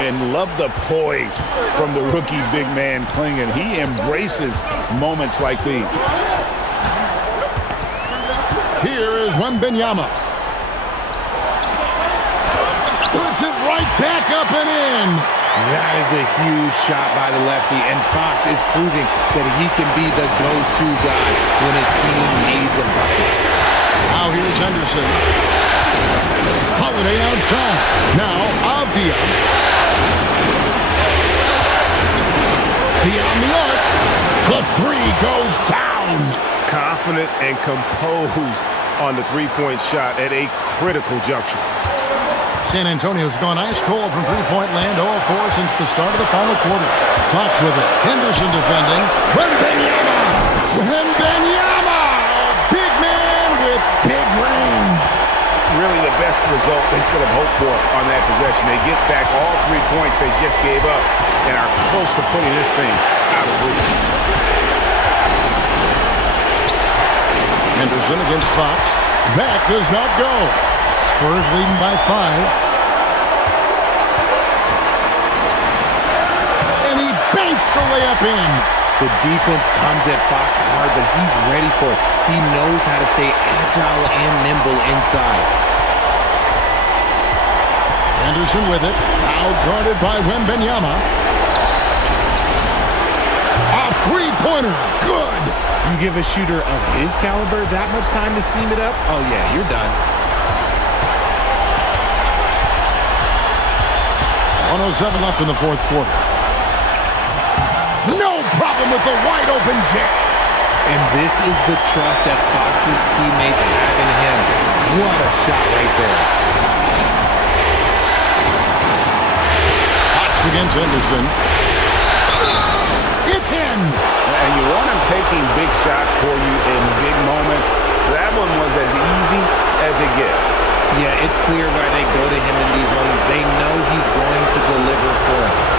And love the poise from the rookie big man Klingon. He embraces moments like these. Here is Wembanyama. Puts it right back up and in. That is a huge shot by the lefty, and Fox is proving that he can be the go-to guy when his team needs a bucket. Now here's Henderson. Holiday outside. Now Avdia. Beyond the arc. The 3 goes down. Confident and composed on the three-point shot at a critical juncture. San Antonio's gone ice cold from three-point land, 0-4 since the start of the final quarter. Fox with it. Henderson defending. Wembanyama! Wembanyama! Big man with big range. Really the best result they could have hoped for on that possession. They get back all 3 points they just gave up and are close to putting this thing out of reach. Henderson against Fox. That does not go. Spurs leading by 5. And he banks the layup in. The defense comes at Fox hard, but he's ready for it. He knows how to stay agile and nimble inside. Henderson with it. Now guarded by Wembanyama. A three-pointer. Good. You give a shooter of his caliber that much time to seam it up? Oh, yeah, you're done. 1:07 left in the fourth quarter. No problem with the wide-open jam. And this is the trust that Fox's teammates have in him. What a shot right there. Fox against Henderson. It's in. And you want him taking big shots for you in big moments. That one was as easy as it gets. Yeah, it's clear why they go to him in these moments. They know he's going to deliver for them.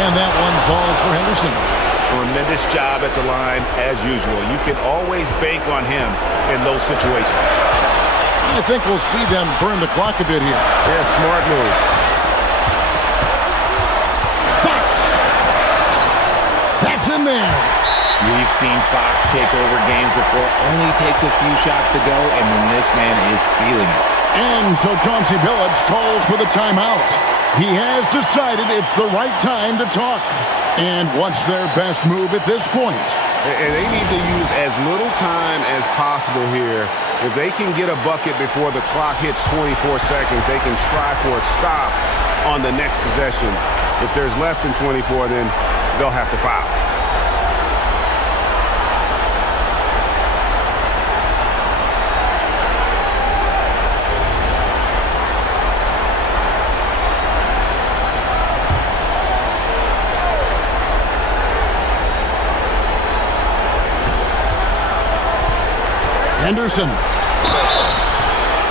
And that one falls for Henderson. Tremendous job at the line as usual. You can always bank on him in those situations. I think we'll see them burn the clock a bit here. Yeah, smart move. Fox. That's in there. We've seen Fox take over games before. Only takes a few shots to go, and then this man is feeling it. And so Chauncey Billups calls for the timeout. He has decided it's the right time to talk. And what's their best move at this point? And they need to use as little time as possible here. If they can get a bucket before the clock hits 24 seconds, they can try for a stop on the next possession. If there's less than 24, then they'll have to foul. Henderson.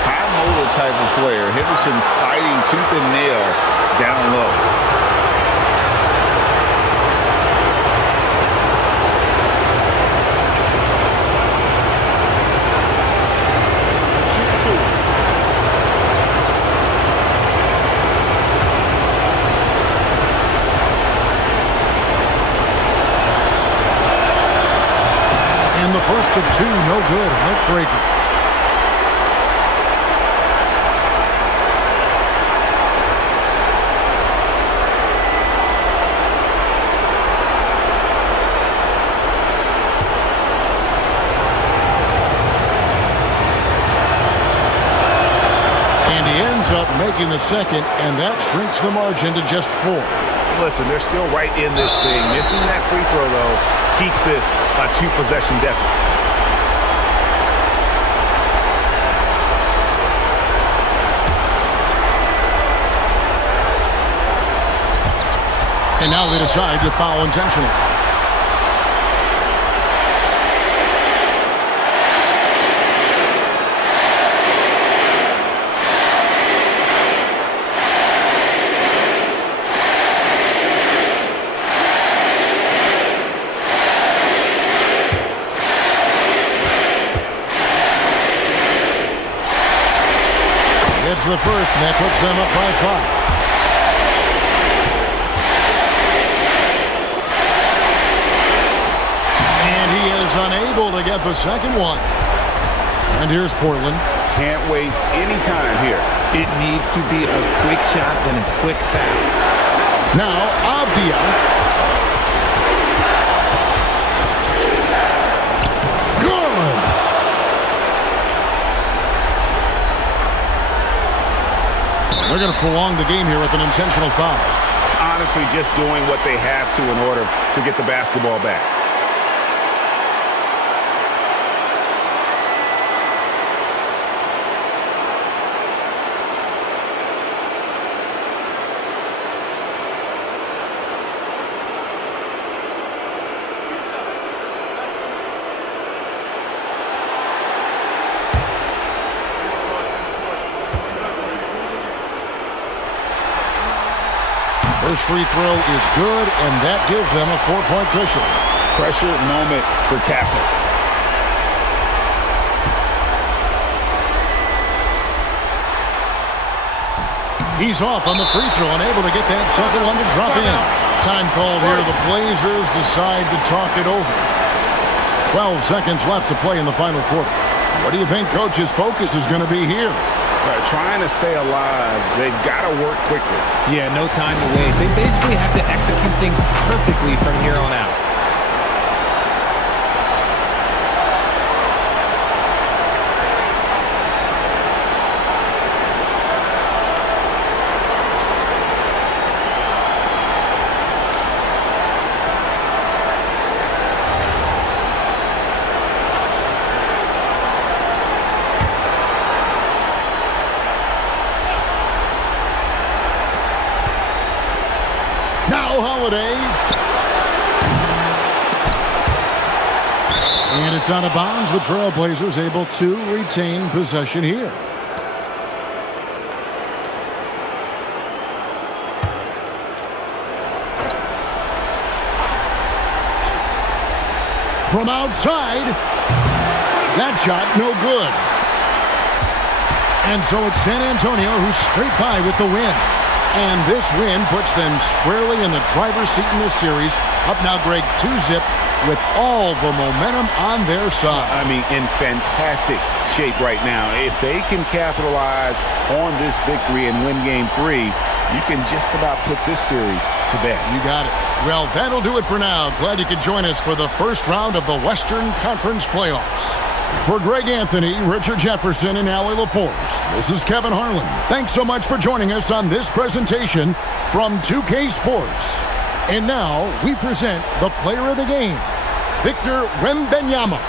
High motor type of player. Henderson fighting tooth and nail down low. And the first of 2, no good. Heartbreaker. taking the second, and that shrinks the margin to just 4. Listen, they're still right in this thing. Missing that free throw, though, keeps this a 2-possession deficit. And now they decide to foul intentionally. It's the first, and that puts them up by 5. Unable to get the second one. And here's Portland. Can't waste any time here. It needs to be a quick shot, then a quick foul. Now, Avdia. Good. They're going to prolong the game here with an intentional foul. Honestly, just doing what they have to in order to get the basketball back. First free throw is good, and that gives them a 4-point cushion. Pressure moment for Tassel. He's off on the free throw, unable to get that second one to drop in. Time called here. The Blazers decide to talk it over. 12 seconds left to play in the final quarter. What do you think Coach's focus is going to be here? Trying to stay alive, they've got to work quickly. Yeah, no time to waste. They basically have to execute things perfectly from here on out. And it's out of bounds. The Trailblazers able to retain possession here. From outside, that shot no good. And so it's San Antonio who's straight by with the win. And this win puts them squarely in the driver's seat in this series. Up now, Greg, 2-zip with all the momentum on their side. I mean, in fantastic shape right now. If they can capitalize on this victory and win Game 3, you can just about put this series to bed. You got it. Well, that'll do it for now. Glad you could join us for the first round of the Western Conference Playoffs. For Greg Anthony, Richard Jefferson, and Allie LaForce, this is Kevin Harlan. Thanks so much for joining us on this presentation from 2K Sports. And now we present the player of the game, Victor Wembanyama.